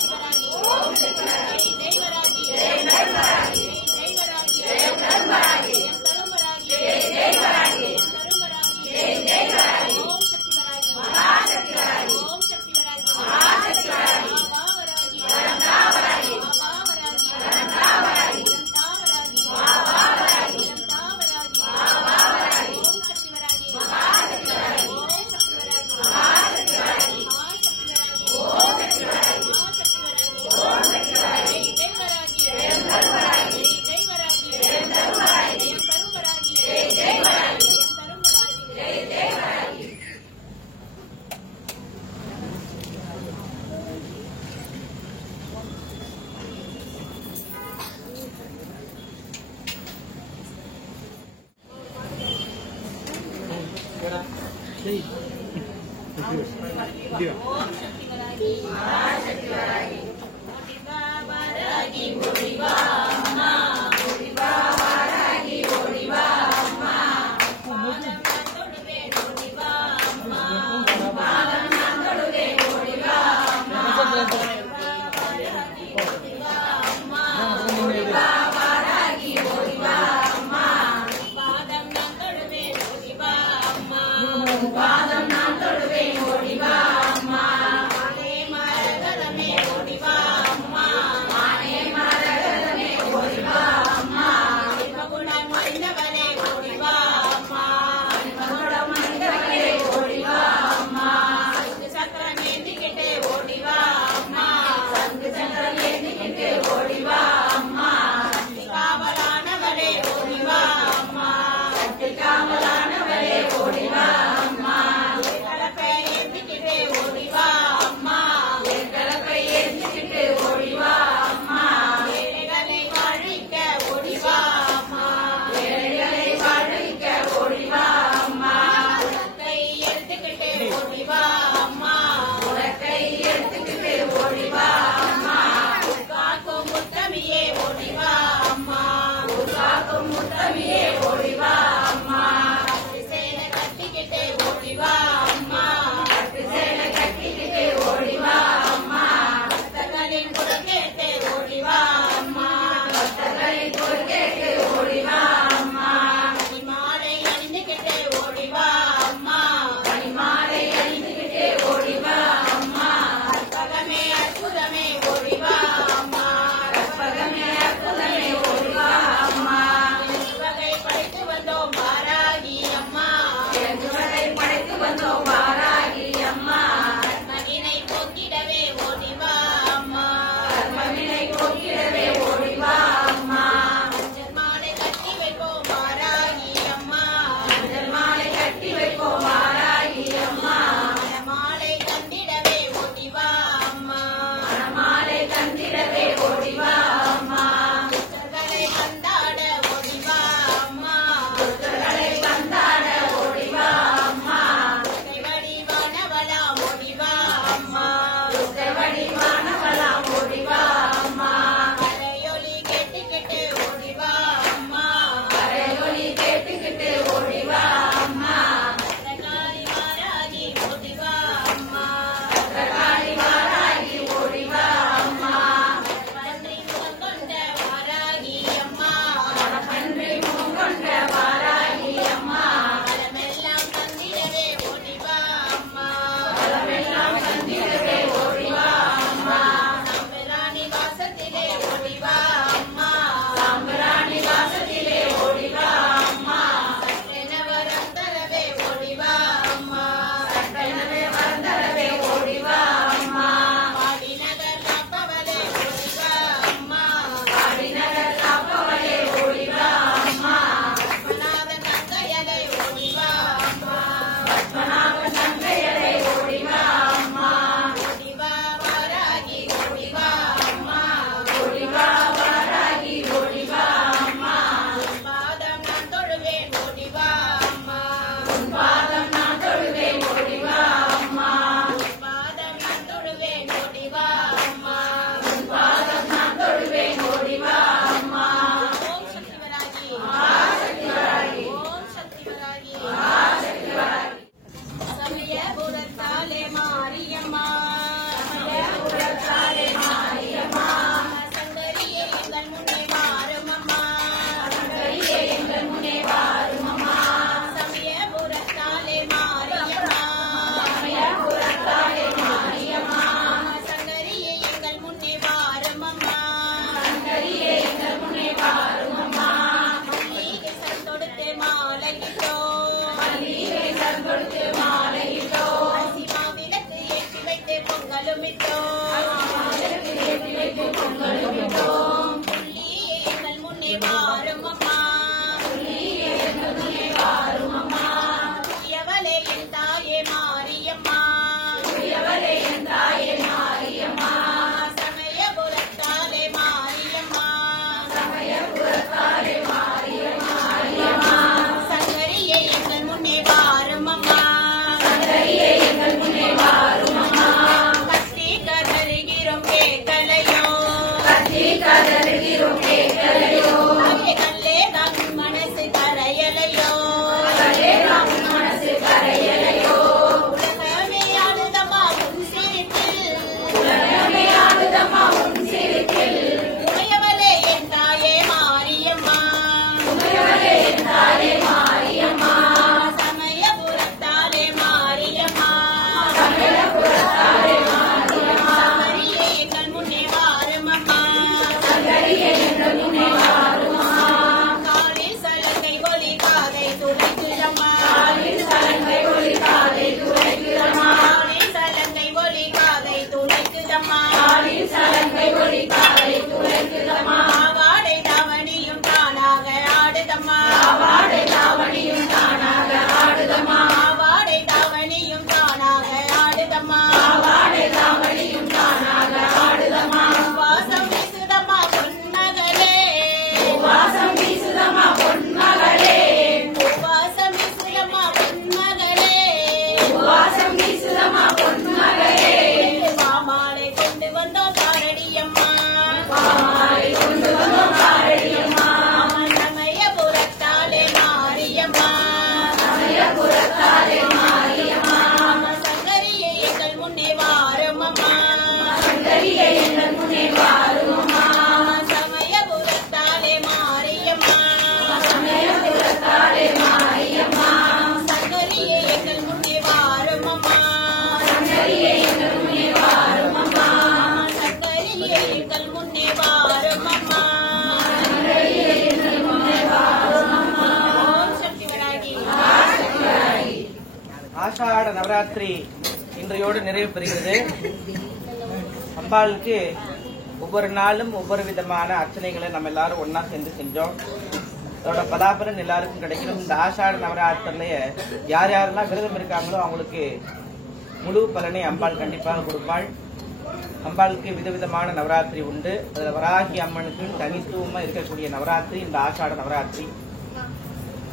வராகி ஓம் சக்தி வராகி ஜெய் வராகி ஜெய் வராகி ஜெய் வராகி ஜெய் வராகி ஜெய் வராகி ஜெய் வராகி ஓம் சக்தி வராகி மகாசக்தி ஓம் சக்தி வராகி மகாசக்தி மகாவராகி மகாவராகி மகாவராகி மகாவராகி மகாவராகி மகாவராகி மகாவராகி ஓம் சக்தி வராகி மகாசக்தி ஓம் சக்தி வராகி மகாசக்தி ஓம் சக்தி வராகி ஓம் சக்தி வராகி ஜெய் வராகி ஜெய் வராகி ஜெய் வராகி ஜெய் வராகி ஜெய் கருவராகி ஜெய் ஜெய் வராகி கருவராகி ஜெய் ஜெய் வராகி ஓம் சக்தி வராகி மகாசக்தி வராகி ஓடிவா வராகி ஓடிவா அம்மா ஓடிவா வராகி ஓடிவா அம்மா பாதம் நான் தொடுவேன் ஓடிவா அம்மா பாதம் நான் தொடுவேன் ஓடிவா அம்மா வராகி ஓடிவா அம்மா ஓடிவா வராகி ஓடிவா அம்மா பாதம் நான் தொடுவேன் ஓடிவா அம்மா பாதம் நான் தொடுவேன் ஓடிவா அம்மா மானே மரகதமே ஓடிவா அம்மா மானே மரகதமே ஓடிவா அம்மா மகுடம் மறைந்தவனே ஓடிவா அம்மா மகுடம் மறைந்தவனே ஓடிவா அம்மா சங்கு சக்கரம் ஏந்திக்கிட்டே ஓடிவா அம்மா சங்கு சக்கரம் ஏந்திக்கிட்டே ஓடிவா அம்மா காவலானவளே ஓடிவா அம்மா காவலானவளே ஓடிவா அம்மா ஆஷாட நவராத்திரி இன்றையோடு நிறைவு பெறுகிறது. அம்பாளுக்கு ஒவ்வொரு நாளும் ஒவ்வொரு விதமான அர்ச்சனைகளை நம்ம எல்லாரும் ஒன்னா சேர்ந்து செஞ்சோம். அதோட பலாபலன் எல்லாருக்கும் கிடைக்கணும். இந்த ஆஷாட நவராத்திரிலேயே யார் யாரெல்லாம் விரதம் இருக்காங்களோ அவங்களுக்கு முழு பலனை அம்பாள் கண்டிப்பாக கொடுப்பாள். அம்பாளுக்கு விதவிதமான நவராத்திரி உண்டு. அதுல வராகி அம்மனுக்கு தனித்துவமா இருக்கக்கூடிய நவராத்திரி இந்த ஆஷாட நவராத்திரி.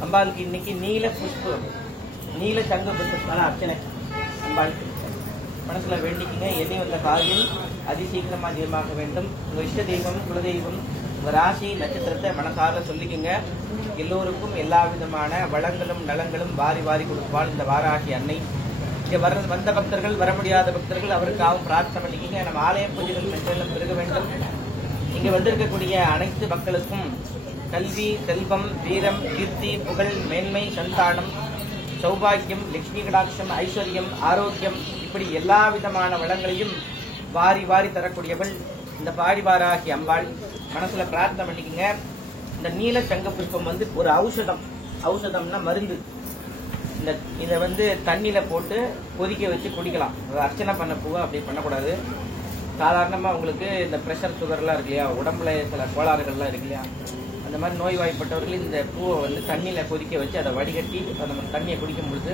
அம்பாளுக்கு இன்னைக்கு நீல புஷ்பம், நீல சங்கு புஷ்பத்தால அர்ச்சனை அம்பாளுக்கு மனசுல வேண்டிக்குங்க. எண்ணி வந்த காரியம் அதிசீக்கிரமா தீர்மாக வேண்டும். உங்க இஷ்ட தெய்வம், குலதெய்வம், உங்க ராசி நட்சத்திரத்தை மனசார சொல்லிக்குங்க. எல்லோருக்கும் எல்லா விதமான வளங்களும் நலங்களும் வாரி வாரி கொடுப்பாள் இந்த வாராகி அன்னை. இங்க வந்த பக்தர்கள், வர முடியாத பக்தர்கள் அவருக்காகவும் பிரார்த்தனை பண்ணிக்கிங்க. நம்ம ஆலய பூஜைகள் மென்மேலும் பெருக வேண்டும். இங்க வந்திருக்கக்கூடிய அனைத்து மக்களுக்கும் கல்வி, செல்வம், வீரம், கீர்த்தி, புகழ், மேன்மை, சந்தானம், சௌபாகியம், லட்சுமி கடாட்சம், ஐஸ்வர்யம், ஆரோக்கியம், இப்படி எல்லா விதமான வளங்களையும் வாரி வாரி தரக்கூடியவள் இந்த பாடிவாராகி அம்பாள். மனசுல பிரார்த்தனை பண்ணிக்கங்க. இந்த நீல சங்க புஷ்பம் ஒரு ஔஷதம். ஔஷதம்னா மருந்து. இதை தண்ணியில போட்டு கொதிக்க வச்சு குடிக்கலாம். அர்ச்சனை பண்ண பூவை அப்படி பண்ணக்கூடாது. சாதாரணமா உங்களுக்கு இந்த பிரஷர் சுகர்லாம் இருக்கு இல்லையா, உடம்புல சில கோளாறுகள்லாம் இருக்கு இல்லையா, அந்த மாதிரி நோய்வாய்ப்பட்டவர்கள் இந்த பூவை தண்ணியில கொதிக்க வச்சு அதை வடிகட்டி நம்ம தண்ணியை குடிக்கும் பொழுது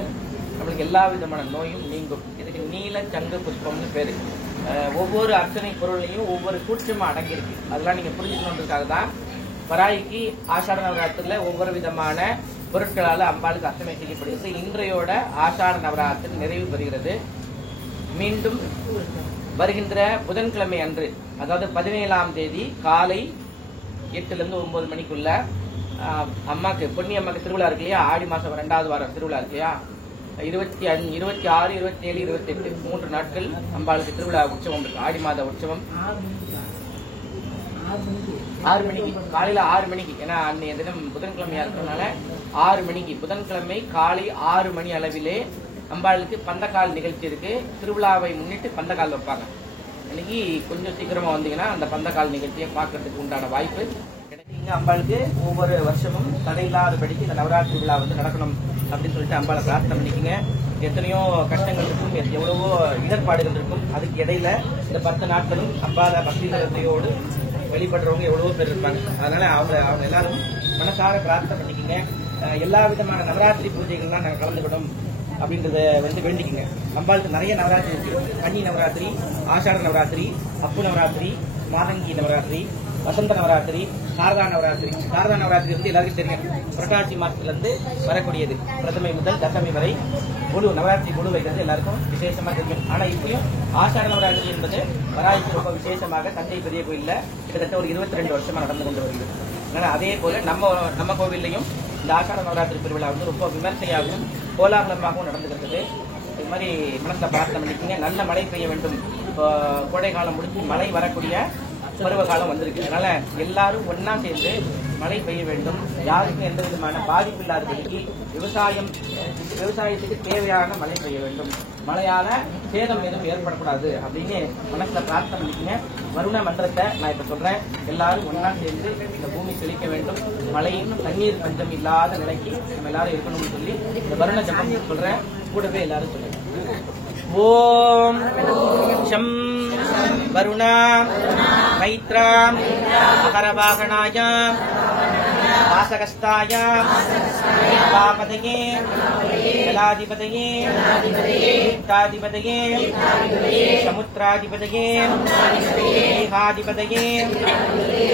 நம்மளுக்கு எல்லா விதமான நோயும் நீங்கும். இதுக்கு நீல சங்கு புஷ்பம்னு பேரு. ஒவ்வொரு அர்ச்சனை பொருளையும் ஒவ்வொரு சூட்சமா அடங்கியிருக்கு. அதெல்லாம் நீங்க புரிஞ்சுக்கணுன்றதுக்காக தான் வராய்க்கு ஆஷாட நவராத்திரில ஒவ்வொரு விதமான பொருட்களால அம்பாளுக்கு அர்ச்சனை செய்யப்படுகிறது. இன்றையோட ஆஷாட நவராத்திரி நிறைவு பெறுகிறது. மீண்டும் வருகின்ற புதன்கிழமை அன்று, அதாவது 17ஆம் தேதி காலை 8 to 9 மணிக்குள்ள அம்மாக்கு பொன்னி அம்மாக்கு திருவிழா இருக்கு இல்லையா, ஆடி மாசம் 2வது வாரம் திருவிழா இருக்கு இல்லையா, 25, 26, 27, 28 3 நாட்கள் அம்பாளுக்கு திருவிழா உற்சவம் இருக்கு. ஆடி மாத உற்சவம் 6 மணிக்கு, காலையில 6 மணிக்கு. ஏன்னா அன்னைய தினம் புதன்கிழமையா இருக்கிறதுனால 6 மணிக்கு, புதன்கிழமை காலை 6 மணி அளவிலே அம்பாளுக்கு பந்தக்கால் நிகழ்ச்சி இருக்கு. திருவிழாவை முன்னிட்டு பந்தக்கால் வைப்பாங்க. இன்னைக்கு கொஞ்சம் சீக்கிரமா வந்தீங்கன்னா அந்த பந்தக்கால் நிகழ்ச்சியை பார்க்கறதுக்கு உண்டான வாய்ப்பு கிடைக்குங்க. அம்பாளுக்கு ஒவ்வொரு வருஷமும் தடையில்லாதபடிக்கு இந்த நவராத்திரி விழா நடக்கணும் அப்படின்னு சொல்லிட்டு அம்பாளை பிரார்த்தனை பண்ணிக்கங்க. எத்தனையோ கஷ்டங்கள் இருக்கும், எவ்வளவோ இடர்பாடுகள் இருக்கும். அதுக்கு இடையில இந்த 10 நாட்களும் அம்பாளை பக்தி நிலையோடு வழிபடுறவங்க எவ்வளவோ பேர் இருப்பாங்க. அதனால அவங்க எல்லாரும் மனசார பிரார்த்தனை பண்ணிக்கங்க. எல்லா விதமான நவராத்திரி பூஜைகள்லாம் நாங்கள் கலந்துக்கிட்டோம் அப்படின்றத வேண்டிக்குங்க. அம்பாளுக்கு நிறைய நவராத்திரி இருக்கு. கன்னி நவராத்திரி, ஆஷாட நவராத்திரி, அப்பு நவராத்திரி, மாதங்கி நவராத்திரி, வசந்த நவராத்திரி, சாரதா நவராத்திரி. சாரதா நவராத்திரி எல்லாருக்கும் தெரியும். புரட்டாசி மாசத்துல இருந்து வரக்கூடியது. பிரதமை முதல் தசமி வரை முழு நவராத்திரி முழு வைக்கிறது எல்லாருக்கும் விசேஷமா தெரியும். ஆனா இப்பயும் ஆஷாட நவராத்திரி என்பது வராய்க்கு ரொம்ப விசேஷமாக தஞ்சை பெரிய கோயில்ல கிட்டத்தட்ட ஒரு 22 வருஷமா நடந்து கொண்டு வருகிறது. அதனால அதே போல நம்ம கோவில்லையும் இந்த ஆஷாட நவராத்திரி திருவிழா ரொம்ப விமர்சையாகவும் கோலாகலமாகவும் நடந்துகிறது. இது மாதிரி மனசுல பிரார்த்தனை பண்ணிக்கீங்க. நல்ல மழை பெய்ய வேண்டும். கோடை காலம் முடிஞ்சு மழை வரக்கூடிய பருவ காலம் வந்திருக்கு. அதனால எல்லாரும் ஒன்னா சேர்ந்து மழை பெய்ய வேண்டும். யாருக்கும் எந்த விதமான பாதிப்பு இல்லாதபடிக்கு விவசாயத்துக்கு தேவையான மழை பெய்ய வேண்டும். மழையால சேதம் எதுவும் ஏற்படக்கூடாது அப்படின்னு மனசுல பிரார்த்தனை பண்ணிக்கங்க. வருண மந்திரத்தை நான் இப்ப சொல்றேன். எல்லாரும் ஒன்னா சேர்ந்து இந்த பூமி செழிக்க வேண்டும். மழையும் தண்ணீர் பஞ்சம் இல்லாத நிலைக்கு நம்ம எல்லாரும் இருக்கணும்னு சொல்லி இந்த வருண ஜபம் சொல்றேன். கூடவே எல்லாரும் சொல்லுங்க. ஓம் சம் வருணா மைத்ரா மகரவாகனாய வாசகஸ்தாய வாபதயே ஜலாதிபதயே தீர்த்தாதிபதயே சமுத்ராதிபதயே மேகாதிபதயே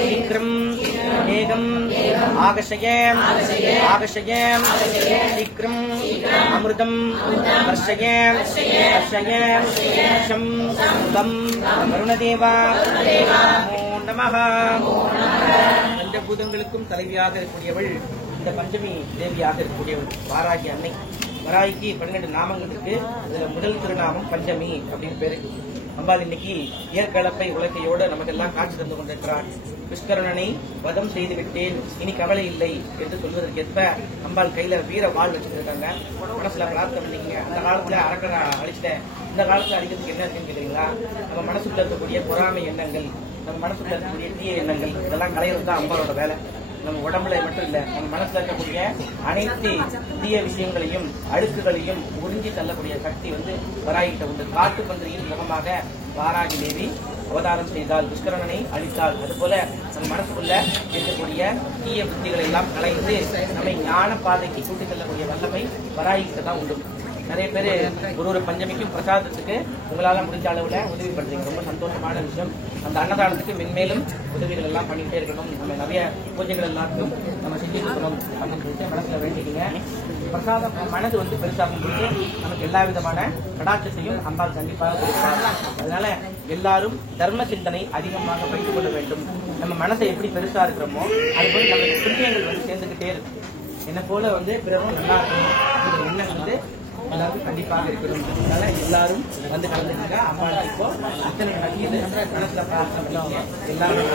சீக்கிரம் மேகம் ஆகஷய சீக்கிரம் அமிர்தம் வர்ஷய சம் தம் வருணதேவா நமோ நமஹ. பஞ்சபூதங்களுக்கும் தலைவியாக இருக்கக்கூடியவள் இந்த பஞ்சமி தேவியாக இருக்கக்கூடியவள் வாராகி அன்னை. வராகிக்கு 12 நாமங்கள் இருக்கு. இதுல முதல் திருநாமம் பஞ்சமி அப்படின்னு பேரு. அம்பாள் இன்னைக்கு இயற்கலப்பை உலகையோடு நமக்கு எல்லாம் காட்சி தந்து கொண்டிருக்கிறார். புஷ்கரனை வதம் செய்து விட்டேன், இனி கவலை இல்லை என்று சொல்வதற்கேற்ப அம்பாள் கையில வீர வாழ் வச்சிருக்காங்க. மனசுல பிரார்த்தனை பண்ணிக்கங்க. அந்த காலத்துல அரக்கனை அழிச்சிட்டேன், இந்த காலத்துல அடிக்கிறதுக்கு என்ன கேட்கிறீங்களா? நம்ம மனசுக்குள்ள இருக்கக்கூடிய பொறாமை எண்ணங்கள், நம்ம மனசுக்குள்ள இருக்கக்கூடிய தீய எண்ணங்கள் இதெல்லாம் களையிறது தான் அம்பாளோட வேலை. நம்ம உடம்புல மட்டும் இல்ல, நம்ம மனசுல இருக்கக்கூடிய அனைத்து தீய விஷயங்களையும் அழுக்குகளையும் உறிஞ்சி தள்ளக்கூடிய சக்தி வராகிட்ட உண்டு. காட்டு பன்றியின் முகமாக வாராகி தேவி அவதாரம் செய்தால், துஷ்கரனை அழித்தால். அதுபோல நம்ம மனசுக்குள்ள இருக்கக்கூடிய தீய புத்திகளை எல்லாம் கலைந்து நம்மை ஞான பாதைக்கு கூட்டிச் செல்லக்கூடிய வல்லமை வராகிட்ட தான் உண்டு. நிறைய பேர் ஒரு பஞ்சமிக்கும் பிரசாதத்துக்கு உங்களால முடிஞ்ச அளவுல உதவி பண்றீங்க. ரொம்ப சந்தோஷமான விஷயம். அந்த அன்னதானத்துக்கு மென்மேலும் உதவிகள் எல்லாம் பண்ணிட்டே இருக்கணும். நம்ம நிறைய பூஜைகள் எல்லாத்துக்கும் நம்ம செஞ்சுட்டு இருக்கணும் அப்படின்னு சொல்லிட்டு மனசுல வேண்டிக்கீங்க. பிரசாதம் மனது பெருசாகும் போது நமக்கு எல்லா விதமான கடாட்சத்தையும் அம்பாள் கண்டிப்பாக கொடுப்பாங்க. அதனால எல்லாரும் தர்ம சிந்தனை அதிகமாக வைத்துக் கொள்ள வேண்டும். நம்ம மனசை எப்படி பெருசா இருக்கிறோமோ அதுபோல நமக்கு புண்ணியங்கள் சேர்ந்துகிட்டே இருக்கு. என்ன போல பிறரும் நல்லா இருக்கணும் எண்ணம் எல்லாருக்கும் கண்டிப்பாக இருக்கணும். அதனால எல்லாரும் கலந்துருங்க. அம்மாவுக்கு இப்போ அத்தனை நதியது மனசுல பிரார்த்தனை பண்ணீங்க. எல்லாரும்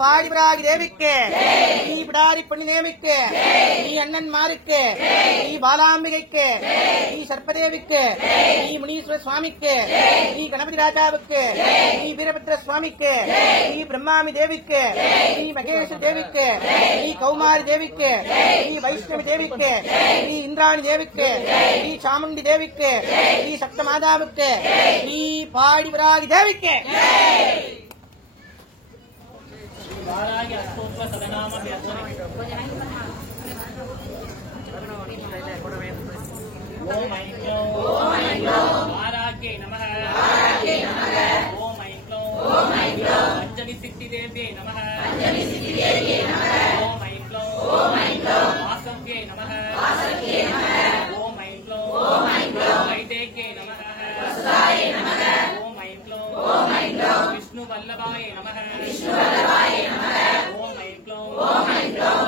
பாடி வராகி தேவிக்கு பிடாரி பொன்னிதேவிக்கு, ஸ்ரீ அண்ணன்மாருக்கு, ஸ்ரீ பாலாம்பிகைக்கு, ஸ்ரீ சர்ப்பதேவிக்கு, ஸ்ரீ முனீஸ்வர சுவாமிக்கு, ஸ்ரீ கணபதி ராஜாவுக்கு, ஸ்ரீ வீரபத்ர சுவாமிக்கு, ஸ்ரீ பிரம்மாமி தேவிக்கு, ஸ்ரீ மகேஸ்வர தேவிக்கு, ஸ்ரீ கௌமாரி தேவிக்கு, ஸ்ரீ வைஷ்ணவி தேவிக்கு, ஸ்ரீ இந்திராணி தேவிக்கு, ஸ்ரீ சாமுண்டி தேவிக்கு, ஸ்ரீ சப்தமாதாவுக்கு, ஸ்ரீ பாடிவராகி தேவிக்கு. ஓம் ஐக்ளோம் ஓம் ஐக்ளோம் ஆராகே நமஹ ஆராகே நமஹ ஓம் ஐக்ளோம் ஓம் ஐக்ளோம் அஞ்சலி சித்தி தேவியே நமஹ அஞ்சலி சித்தி தேவியே நமஹ ஓம் ஐக்ளோம் வாசவ்யே நமஹ வாசவ்யே நமஹ ஓம் ஐக்ளோம் வைதேகே நமஹ வசுதாயே நமஹ ஓம் ஐக்ளோம் விஷ்ணு வல்லபாயே நமஹ விஷ்ணு வல்லபாயே நமஹ ஓம் ஐக்ளோம்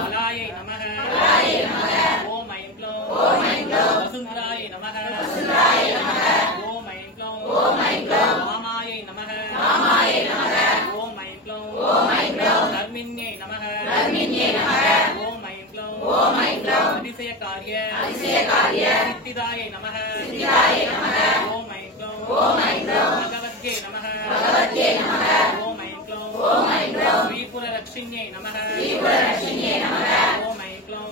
அலாயே நமஹ அலாயே நமஹ ஓம் ஐக்ளோம் வசுந்தராய நமஹ வசுந்தராய நமஹ ஓம் ஐக்ளோம் வாமாயை நமஹ வாமாயை நமஹ ஓம் ஐக்ளோம் தர்மிண்யே நமஹ தர்மிண்யே நமஹ ஓம் ஐக்ளோம் அதிசயகாரிய சித்திதாய நமஹ சித்திதாய நமஹ ஓம் ஐக்ளோம் பகவத்யே நமஹ பகவத்யே நமஹ ஓம் ஐக்ளோம் ஸ்ரீபுர ரக்ஷிண்யே நமஹ ஸ்ரீபுர ரக்ஷிண்யே நமஹ ஓம் ஐக்ளோம்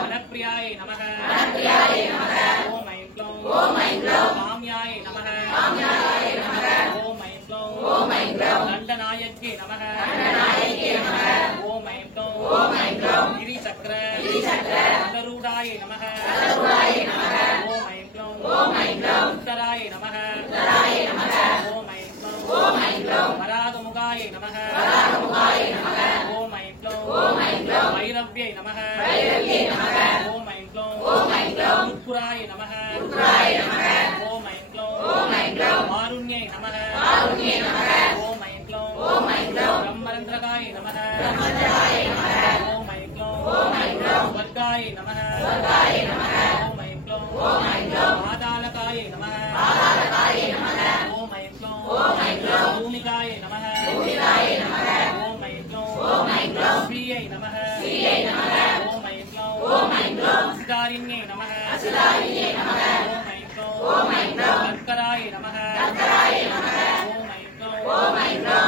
வனப்பிரியாய நமஹ வனப்பிரியாய நமஹ ஓம் ஐக்ளோம் காம்யாய நமஹ காம்யாய நமஹ ஓம் ஐக்ளோம் தண்டநாயக்யே நமஹ தண்டநாயக்யே நமஹ ஓம் ஐக்ளோம் கிரிசக்ர அதரூடாய நமஹ அதரூடாய நமஹ ஓம் ஐக்ளோம் உத்தராய நமஹ உத்தராய நமஹ ஓம் ஐக்ளோம் வராகமுகாய நமஹ வராகமுகாய நமஹ ஓம் ஐக்ளோம் வைரவ்யே நமஹ வைரவ்யே நமஹ ஓம் ஐக்ளோம் உத்புராய நமஹ உத்புராய நமஹ ஓம் ஐக்ளோம் வாருண்யே நமஹ வாருண்யே நமஹ ஓம் ஐக்ளோம் பிரம்மரந்திரகாய நமஹ பிரம்மரந்திரகாய நமஹ ஓம் ஐக்ளோம் வர்காய நமஹ வர்காய நமஹ ஓம் ஐக்ளோம் ஆதாலகாய நமஹ ஆதாலகாய நமஹ ஓம் ஐக்ளோம் பூமிகாய நமஹ பூமிகாய நமஹ ஓம் ஐக்ளோம் ஸ்ரீயை நமஹ ஸ்ரீயை நமஹ ஓம் ஐக்ளோம் சிதாரிண்யே நமஹ சிதாரிண்யே நமஹ ஓம் ஐக்ளோம் கர்க்கராய நமஹ கர்க்கராய நமஹ ஓம் ஐக்ளோம்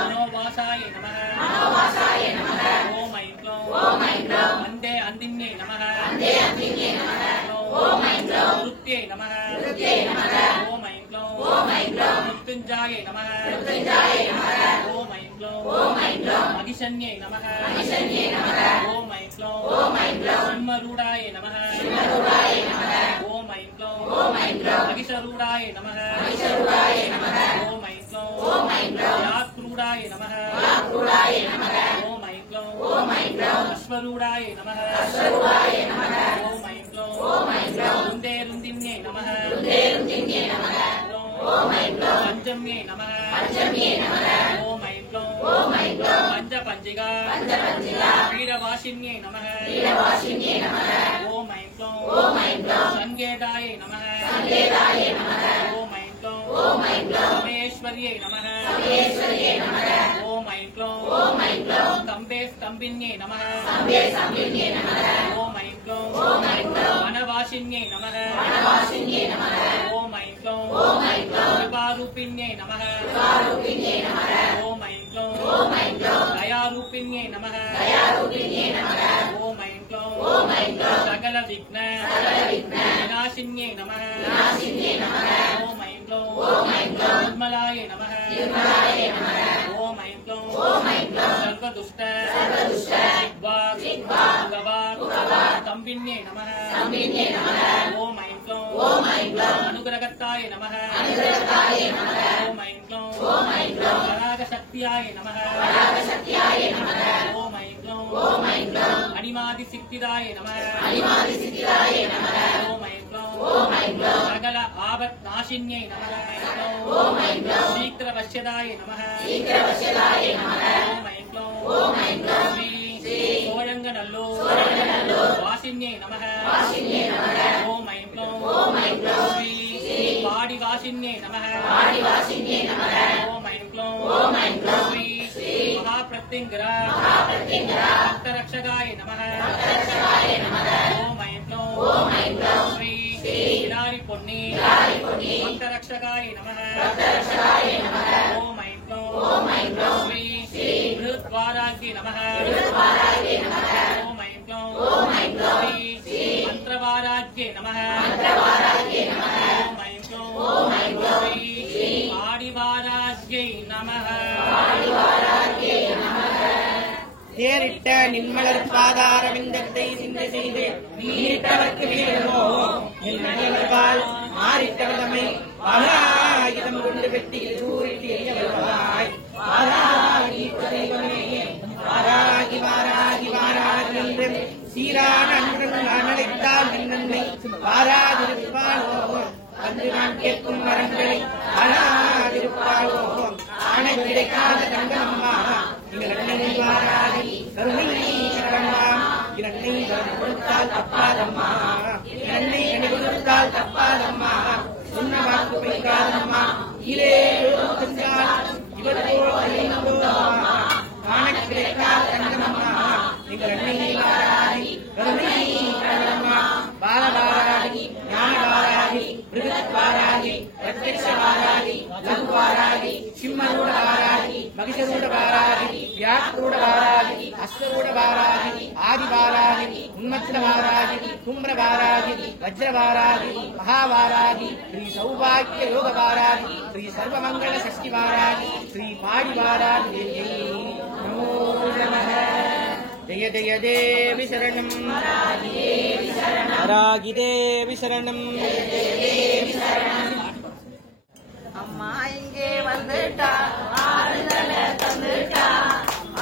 மனோவாசாய நமஹ மனோவாசாய நமஹ ஓம் ஐக்ளோம் வந்தே அந்தின்யே நமஹ வந்தே அந்தின்யே நமஹ ஓம் ஐக்ளோம் ருத்யே நமஹ ருத்யே நமஹ ஓம் ஐக்ளோம் மிருத்யுஞ்சயாய நமஹ மிருத்யுஞ்சயாய நமஹ ஓம் ஐக்ளோம் மகிஷன்யே நமஹ மகிஷன்யே நமஹ ஓம் ஐக்ளோம் சிம்மரூடாய நமஹ சிம்மரூடாய நமஹ ஓம் ஐக்ளோம் மகிஷரூடாய நமஹ மகிஷரூடாய நமஹ ஓம் ஐக்ளோம் யாக்ரூடாய நமஹ யாக்ரூடாய நமஹ ஓம் ஐக்ளோம் அஸ்வரூடாய நமஹ அஸ்வரூடாய நமஹ ஓம் ஐக்ளோம் ருந்தேருந்தின்யே நமஹ ருந்தேருந்தின்யே நமஹ ஓம் ஐக்ளோம் பஞ்சம்யே நமஹ பஞ்சம்யே நமஹ ஓம் ஐக்ளோம் பஞ்சபஞ்சிகா பஞ்சபஞ்சிகா வீரவாசின்யே நமஹ வீரவாசின்யே நமஹ ஓம் ஐக்ளோம் சங்கேதாய நமஹ சங்கேதாய நமஹ ஓம் ஐக்ளோம் சமேஸ்வர்யே நமஹ சமேஸ்வர்யே நமஹ ஓம் ஐக்ளோம் ஸ்தம்பே ஸ்தம்பின்யே நமஹ ஸ்தம்பே ஸ்தம்பின்யே நமஹ ஓம் ஐக்ளோம் வனவாசின்யே நமஹ வனவாசின்யே நமஹ ஓம் ஐக்ளோம் கிருபாரூபிண்யே நமஹ கிருபாரூபிண்யே நமஹ ஓம் ஐக்ளோம் தயாரூபிண்யே நமஹ தயாரூபிண்யே நமஹ ஓம் ஐக்ளோம் சகல விக்ன விநாசின்யே நமஹ விநாசின்யே நமஹ ஓம் ஐக்ளோம் நிர்மலாய நமஹ நிர்மலாய நமஹ ஓம் ஐக்ளோம் சர்வதுஷ்ட சிக்வாக் உகவாக் தம்பின்யே நமஹ தம்பின்யே நமஹ ஓம் ஐக்ளோம் அனுகிரகத்தாய நமஹ அனுகிரகத்தாய நமஹ ஓம் ஐக்ளோம் வராகசக்தியாய நமஹ வராகசக்தியாய நமஹ ஓம் ஐக்ளோம் அனிமாதி சித்திதாய நமஹ அனிமாதி சித்திதாய நமஹ ஓம் ஐக்ளோம் சகல ஆபத் நாசின்யே நமஹ ஓம் ஐக்ளோம் சீக்கிரவஷ்யதாய நமஹ சீக்கிரவஷ்யதாய நமஹ ஓம் ஐக்ளோம் ஸ்ரீ சோழங்கநல்லூர் வாசின்யே நமஹ வாசின்யே நமஹ ஓம் ஐக்ளோம் ஸ்ரீ பாடிவாசின்யே நமஹ பாடிவாசின்யே நமஹ ஓம் ஐக்ளோம் ஸ்ரீ மகாபிரத்யங்கரா भक्तरक्षकाय नमः ओम ऐं क्लौं श्री किलारि पुन्नी भक्तरक्षकाय नमः ओम ऐं क्लौं श्री बृहद्वाराज्ञे नमः ओम ऐं क्लौं श्री मंत्रवाराज्ञे नमः ओम ऐं क्लौं श्री आदिवाराज्ञे नमः தேரிட்ட நின்மலர் பாதாரவிந்தத்தை சிந்த செய்து நீரிட்டவர்க்கு வீரமோ என் மனைவர்பால் மாறிட்டவதமை ஆயுதம் கொண்டு வெட்டியில் தூரிட்டு எரிய வருவாய் வாராகி வாராகி வாராகி வாராகி என்று சீரான அன்றும் நான் அழைத்தால் நன்மை வாராதிருப்பாளோ அன்று நான் கேட்கும் வரங்களை ஆனாதிருப்பாளோ ஆணை கிடைக்காத தங்கம்மா இரண்டை வாராகி கருணை சரணம்மா இரண்டை கொடுத்தால் தப்பாதம்மா இரண்டை கனி கொடுத்தால் தப்பாதம்மா சொன்ன வாக்கு வைக்காதம்மா இலே சென்றால் இவர்களோ காண கிடைக்காத தங்கம்மா இரண்டை வாராகி கருணை சரணம்மா பாலவாராகி ஞானவாராகி பிருகத்வாராகி பிரத்யக்ஷவாராகி லகுவாராகி சிம்மரூடவாராகி மகிஷரூடவாராகி வியாக்ரூடவாராகி அஸ்வரூடவாராகி ஆதிவாராகி உன்மத்தவாராகி கும்ரவாராகி வஜ்ரவாராகி மகாவாராகி ஸ்ரீ சௌபாக்கிய யோகவாராகி ஸ்ரீ சர்வமங்கல சஷ்டிவாராகி ஸ்ரீ பாடிவாராகி நமோ நமः ஜய ஜய தேவி சரணம் வராகி தேவி சரணம் அம்மா இங்கே வந்துட்டா ஆறுதல தந்துட்டா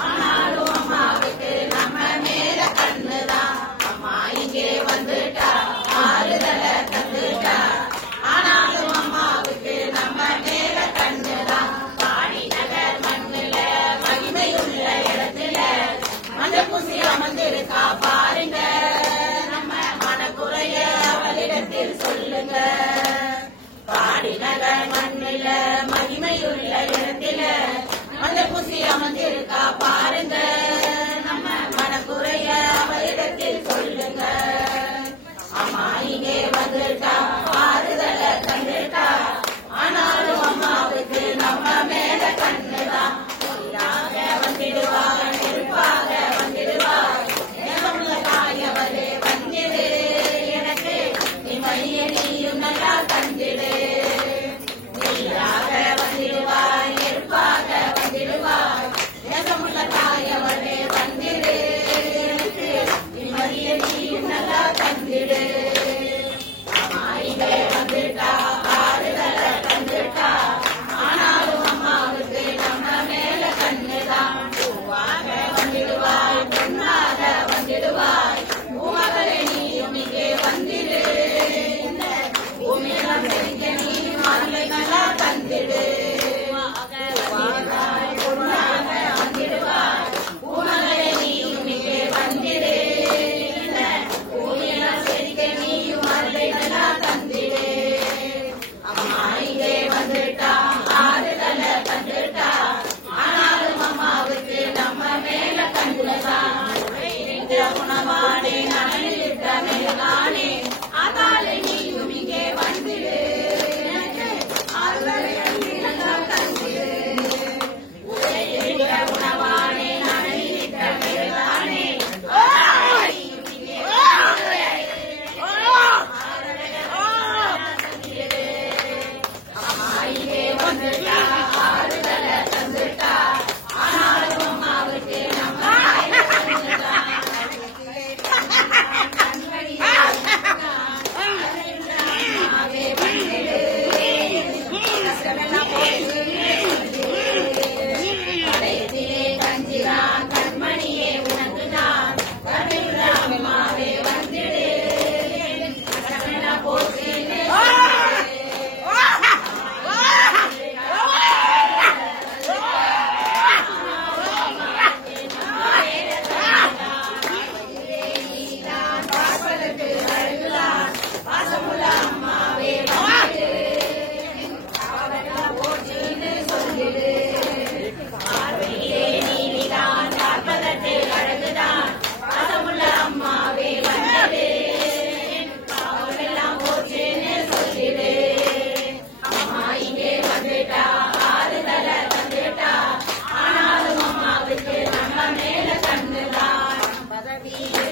ஆனாலும் அம்மாவுக்கு நம்ம மேல கண்ணுதான் அம்மா இங்கே வந்துட்டா ஆறுதல தந்துட்டா ஆனாலும் அம்மாவுக்கு நம்ம மேல கண்ணுதான் பாடி நகர் மண்ணுல மகிமையுள்ள இடத்துல மஞ்ச பூசி அமர்ந்திருக்கா பாருங்க நம்ம மனக்குறைய அவளிடத்தில் சொல்லுங்க பாடி நகர் மண்ணில மகிமையுள்ள இடத்துல மஞ்ச பூசி அமர்ந்திருக்கா பாருங்க நம்ம மனக்குறைய அவளிடத்தில் சொல்லுங்க அம்மா இங்கே வந்துட்டா ஆறுதல தந்துட்டா ஆனாலும் அம்மாவுக்கு நம்ம மேல கண்ணுதான் வந்திடுவா நெருப்பாக வந்திடுவா நேரமுள்ள தாயவரே வந்திடு எனக்கு நிம்மதியை நீயும் நல்லா தந்திடு நீராக வந்திடுவாய் நெருப்பாக வந்திடுவாய் நேரமுள்ள தாயவரே வந்திடு எனக்கு நிம்மதியை நீயும் நல்லா தந்திடு அம்மா இங்கே வந்துட்டா ஆறுதல தந்துட்டா ஆனாலும் அம்மாவுக்கு நம்ம மேல கண்ணுதான் பூவாக வந்திடுவாய் பொன்னாக வந்திடுவாய் பூமகளே நீயும் இங்கே வந்திடு பூமியெல்லாம் தெரிஞ்ச நீயும் அருளை நல்லா தந்திடு பொன்னாக வந்திடுவாய் பூமகளே நீயும் இங்கே வந்திடு பூமியெல்லாம் தெரிஞ்ச நீயும் அருளை நல்லா தந்திடு அம்மா இங்கே வந்துட்டா ஆறுதல தந்துட்டா ஆனாலும் அம்மாவுக்கு நம்ம மேல கண்ணுதான் உணவானே நனையிட்ட மேலானே அதாலே நீயும் இங்கே வந்துடு உணவானே நனையிட்ட மேலானே அம்மா இங்கே வந்துட்டா ஆறுதல தந்துட்டா ஆனாலும் அம்மாவுக்கு நம்ம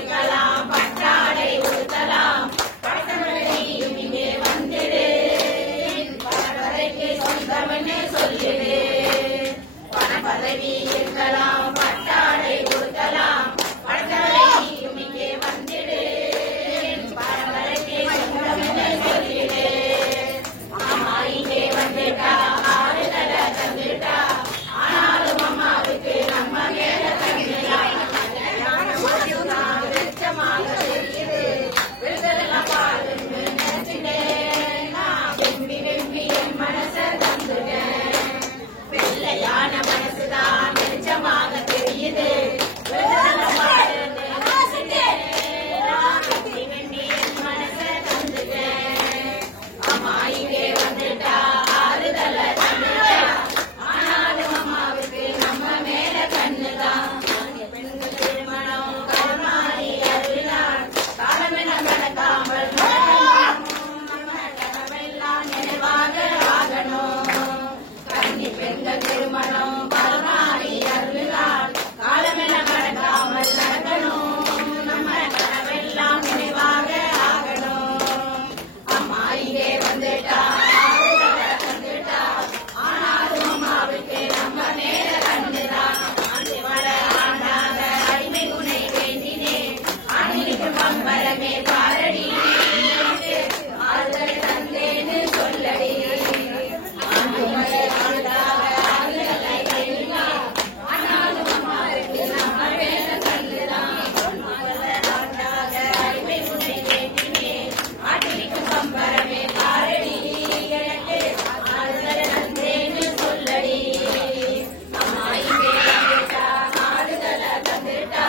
கொடுக்கலாம் பட்டாடை உடுத்தலாம் பட்டமலையும் இங்கே வந்துடு பரவரைக்கு சொந்தம்னு சொல்லிடு பண பதவி இருக்கலாம் பட்டாடை உடுத்தலாம் பட்டமலையும் இங்கே வந்துடு பரவரைக்கு சொந்தம்னு சொல்லிடு அம்மா இங்கே வந்துட்டா ஆறுதல தந்துட்டா ஆனாலும் அம்மாவுக்கு நம்ம மேல தந்துட்டா வெளிச்சமாக தெரியுது விடுதலாம் பாருன்னு நினைச்சுட்டேன் நான் வெம்பி வெம்பி என் மனசை தந்துட்டேன் வெள்ளையான மனசுதான் வெளிச்சமாக தெரியுது விடுதலாம் பாருன்னு நினைச்சுட்டேன் நான் வெம்பி வெம்பி என் மனசை தந்துட்டேன் அம்மா இங்கே வந்துட்டா ஆறுதல தந்துட்டா ஆனாலும் அம்மாவுக்கு நம்ம மேல கண்ணுதான் பெண்கள் திருமணம் கருமாறி அருளான் காலமென நடக்காமல் நம்ம கனவெல்லாம் நினைவாக ஆகணும் கன்னி பெண்கள் திருமணம் கருமாறி அருளான் காலமென நடக்காமல் நடக்கணும் நம்ம கனவெல்லாம் நினைவாக ஆகணும் அம்மா இங்கே வந்துட்டா ஆறுதல தந்துட்டா ஆனாலும் அம்மாவுக்கு நம்ம மேல கண்ணுதான் ஆண்டு வர ஆண்டாக அடிமை உனை வேண்டினேன் ஆண்டிக்கு பம்பரமே பாரடி ஆறுதல் தந்தேன்னு சொல்லடி ஆண்டு வர ஆண்டாக ஆறுதலை வேண்டினேன் ஆனாலும் அம்மாவுக்கு நம்ம மேல கண்ணுதான் ஆண்டாக அடிமை உனை வேண்டினேன் ஆண்டிக்கு பம்பரமே பாரடி எனக்கு ஆறுதல் தந்தேன்னு சொல்லடி அம்மா இங்கே வந்துட்டா ஆறுதல தந்துட்டா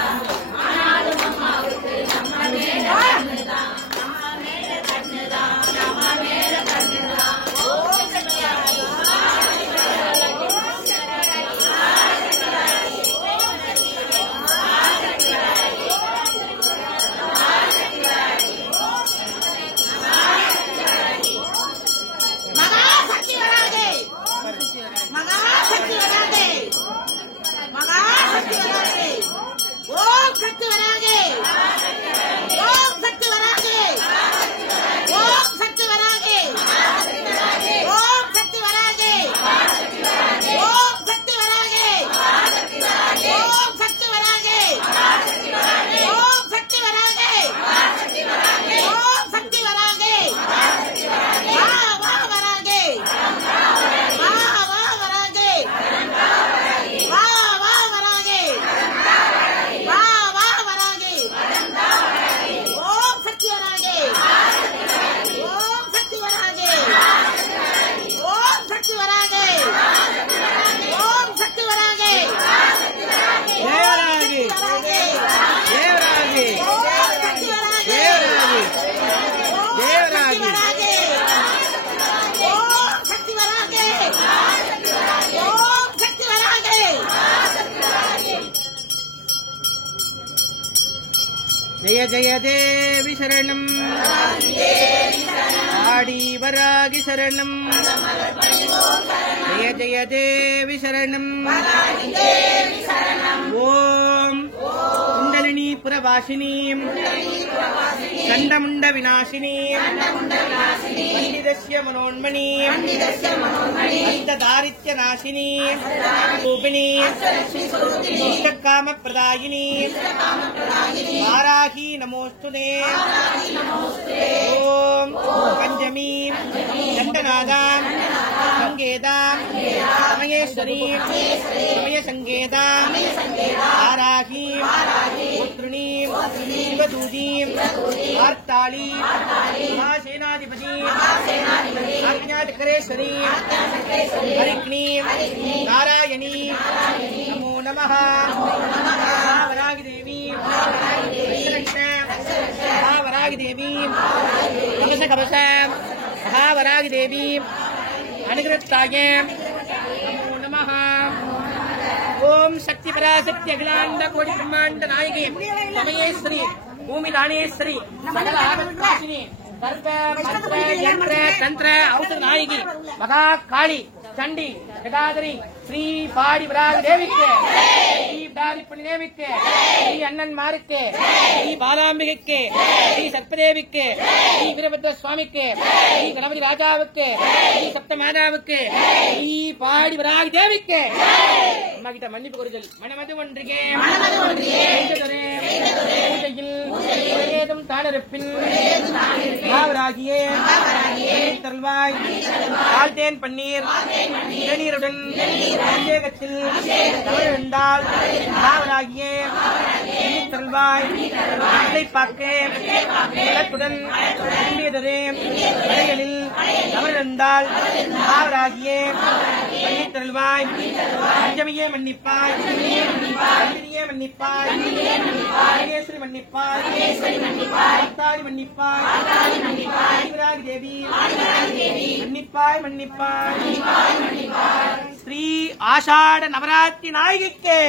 ஆனாலும் அம்மாவுக்கு நம்ம மேல கண்ணுதான் நம்ம மேல கண்ணுதான் நம்ம மேல கண்ணுதான் ஓம் சக்தியாகி மகாசக்தி வராதே மகாசக்தி வராதே மகாசக்தி வராதே ஓம் சக்தி வராதே ஓம் சக்தி வராதே ஓம் சக்தி வராதே ஓம் சக்தி வராதே ஓம் சக்தி வராதே ஓம் சக்தி வராதே ஓம் சக்தி வராதே ஓம் சக்தி வராதே வா வா வராதே வா வா வராதே வா வா வராதே வா வா வராதே ஓம் சக்தி வராதே ஓம் சக்தி வராதே ஓம் சக்தி வராதே ஓம் சக்தி வராதே தேவராகி தேவராகி ஓம் சக்தி வராதே தேவராகி ஓம் சக்தி வராதே ஓம் சக்தி வராதே ஜெய ஜெய தேவி சரணம் ஆடி வராகி சரணம் ஜெய ஜெய தேவி சரணம் ஓம் குண்டலினி புரவாசினி கண்டமுண்ட விநாசினி பண்டிதஸ்ய மனோன்மணி அஷ்டதாரித்ய நாசினி ரூபிணி இஷ்டகாம பிரதாயினி வாராகி நமோஸ்துதே ஓம் பஞ்சமி தண்டநாதாம் சங்கேதாம் சமயேஸ்வரி சமயசங்கேதாம் வாராகி புத்ருணி சிவதூதி வார்த்தாளி மகாசேனாதிபதி ஆக்ஞாச்சக்கரேஸ்வரி ஹரிக்னி நாராயணி நமோ நமः வராகி தேவி மகாவராகி தேவி கவச கவச மகாவராகி தேவி அனுகிரத்தாய நமோ நமः ஓம் சக்தி பராசக்தி அகிலாண்ட கோடி பிரம்மாண்ட நாயகி சமயேஸ்வரி பூமி தானேஸ்வரி சகல ஆகமநாசினி கர்ப்ப மந்திர யந்திர தந்திர ஔஷத நாயகி மகா காளி சண்டி ஜடாதரி ஸ்ரீ பாடி வராகி தேவிக்கு விட்டாரி புனிதேவிக்கு, ஸ்ரீ அண்ணன்மாருக்கு, ஸ்ரீ பாலாம்பிகைக்கு, ஸ்ரீ சர்ப்பதேவிக்கு, ஸ்ரீ வீரபத்ர சுவாமிக்கு, ஸ்ரீ கணபதி ராஜாவுக்கு, ஸ்ரீ சப்தமாதாவுக்கு, ஸ்ரீ பாடி வராகி தேவிக்கு அம்மா கிட்ட மன்னிப்பு கொடுத்தல். மனமது ஒன்றியே பூஜையில் தானருப்பின் தருள்வாய். ஆழ்தேன் பன்னீர் இளநீருடன் அபிஷேகத்தில் தவறிருந்தால் மாவராகிய தருள்வாய். பார்க்க இலக்குடன் வரைகளில் தவறிருந்தால் மாவராகிய தருள்வாய். பஞ்சமியே மன்னிப்பாய், பந்தினியே மன்னிப்பாய், மகேஸ்வரி மன்னிப்பாய், ஆத்தாடி மன்னிப்பாய், ஆதிவராகி தேவி மன்னிப்பாய் மன்னிப்பாய். ஸ்ரீ ஆஷாட நவராத்திரி நாயகிக்கு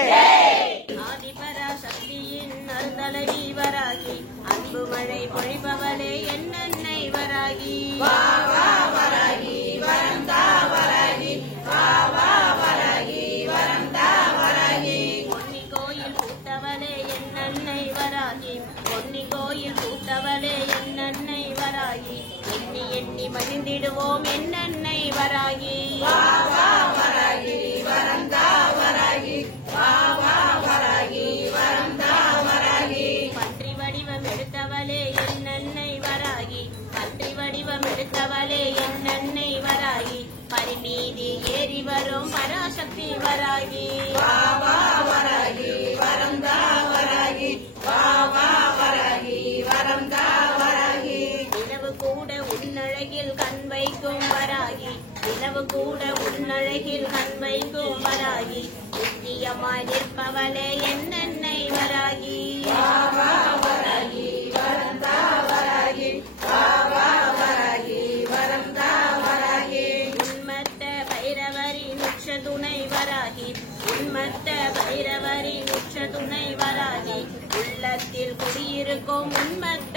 ஆதிபராசக்தியின் அருந்தலைவி வராகி, அன்பு மழை பொழிபவளே என்னன்னை வராகி. வா வா வராகி வரந்தா வராகி, வா வா வராகி வரந்தா வராகி. பொன்னி கோயில் பூத்தவளே என்னன்னை வராகி, பொன்னி கோயில் பூத்தவளே என்னன்னை வராகி. எண்ணி எண்ணி மகிழ்ந்திடுவோம் என்னன்னை வராகி. வா வா வராகி வரந்தா வராகி, வா வா வராகி வரந்தா வராகி. பன்றி வடிவம் எடுத்தவளே என்னன்னை வராகி, பன்றி வடிவம் எடுத்தவளே என்னன்னை வராகி. பரிமீதி ஏறி வரும் பராசக்தி வராகி. வா வா வராகி வரந்தா வராகி, வா வா வராகி வரந்தா வராகி. நிலவு கூட உன்னழகில் கண் வைக்கும் வராகி, நிலவு கூட உன்னழகில் கண் வைக்கும் வராகி. நித்தியமாய் நிற்பவளே என்னன்னை வராகி. வா வா வராகி வரந்தா வராகி, வா வா வராகி வரந்தா வராகி. உன்மத்த பைரவரி முட்ச துணை வராகி, உன்மத்த பைரவரி முட்ச துணை வராகி. உள்ளத்தில் குடியிருக்கும் உன்மத்த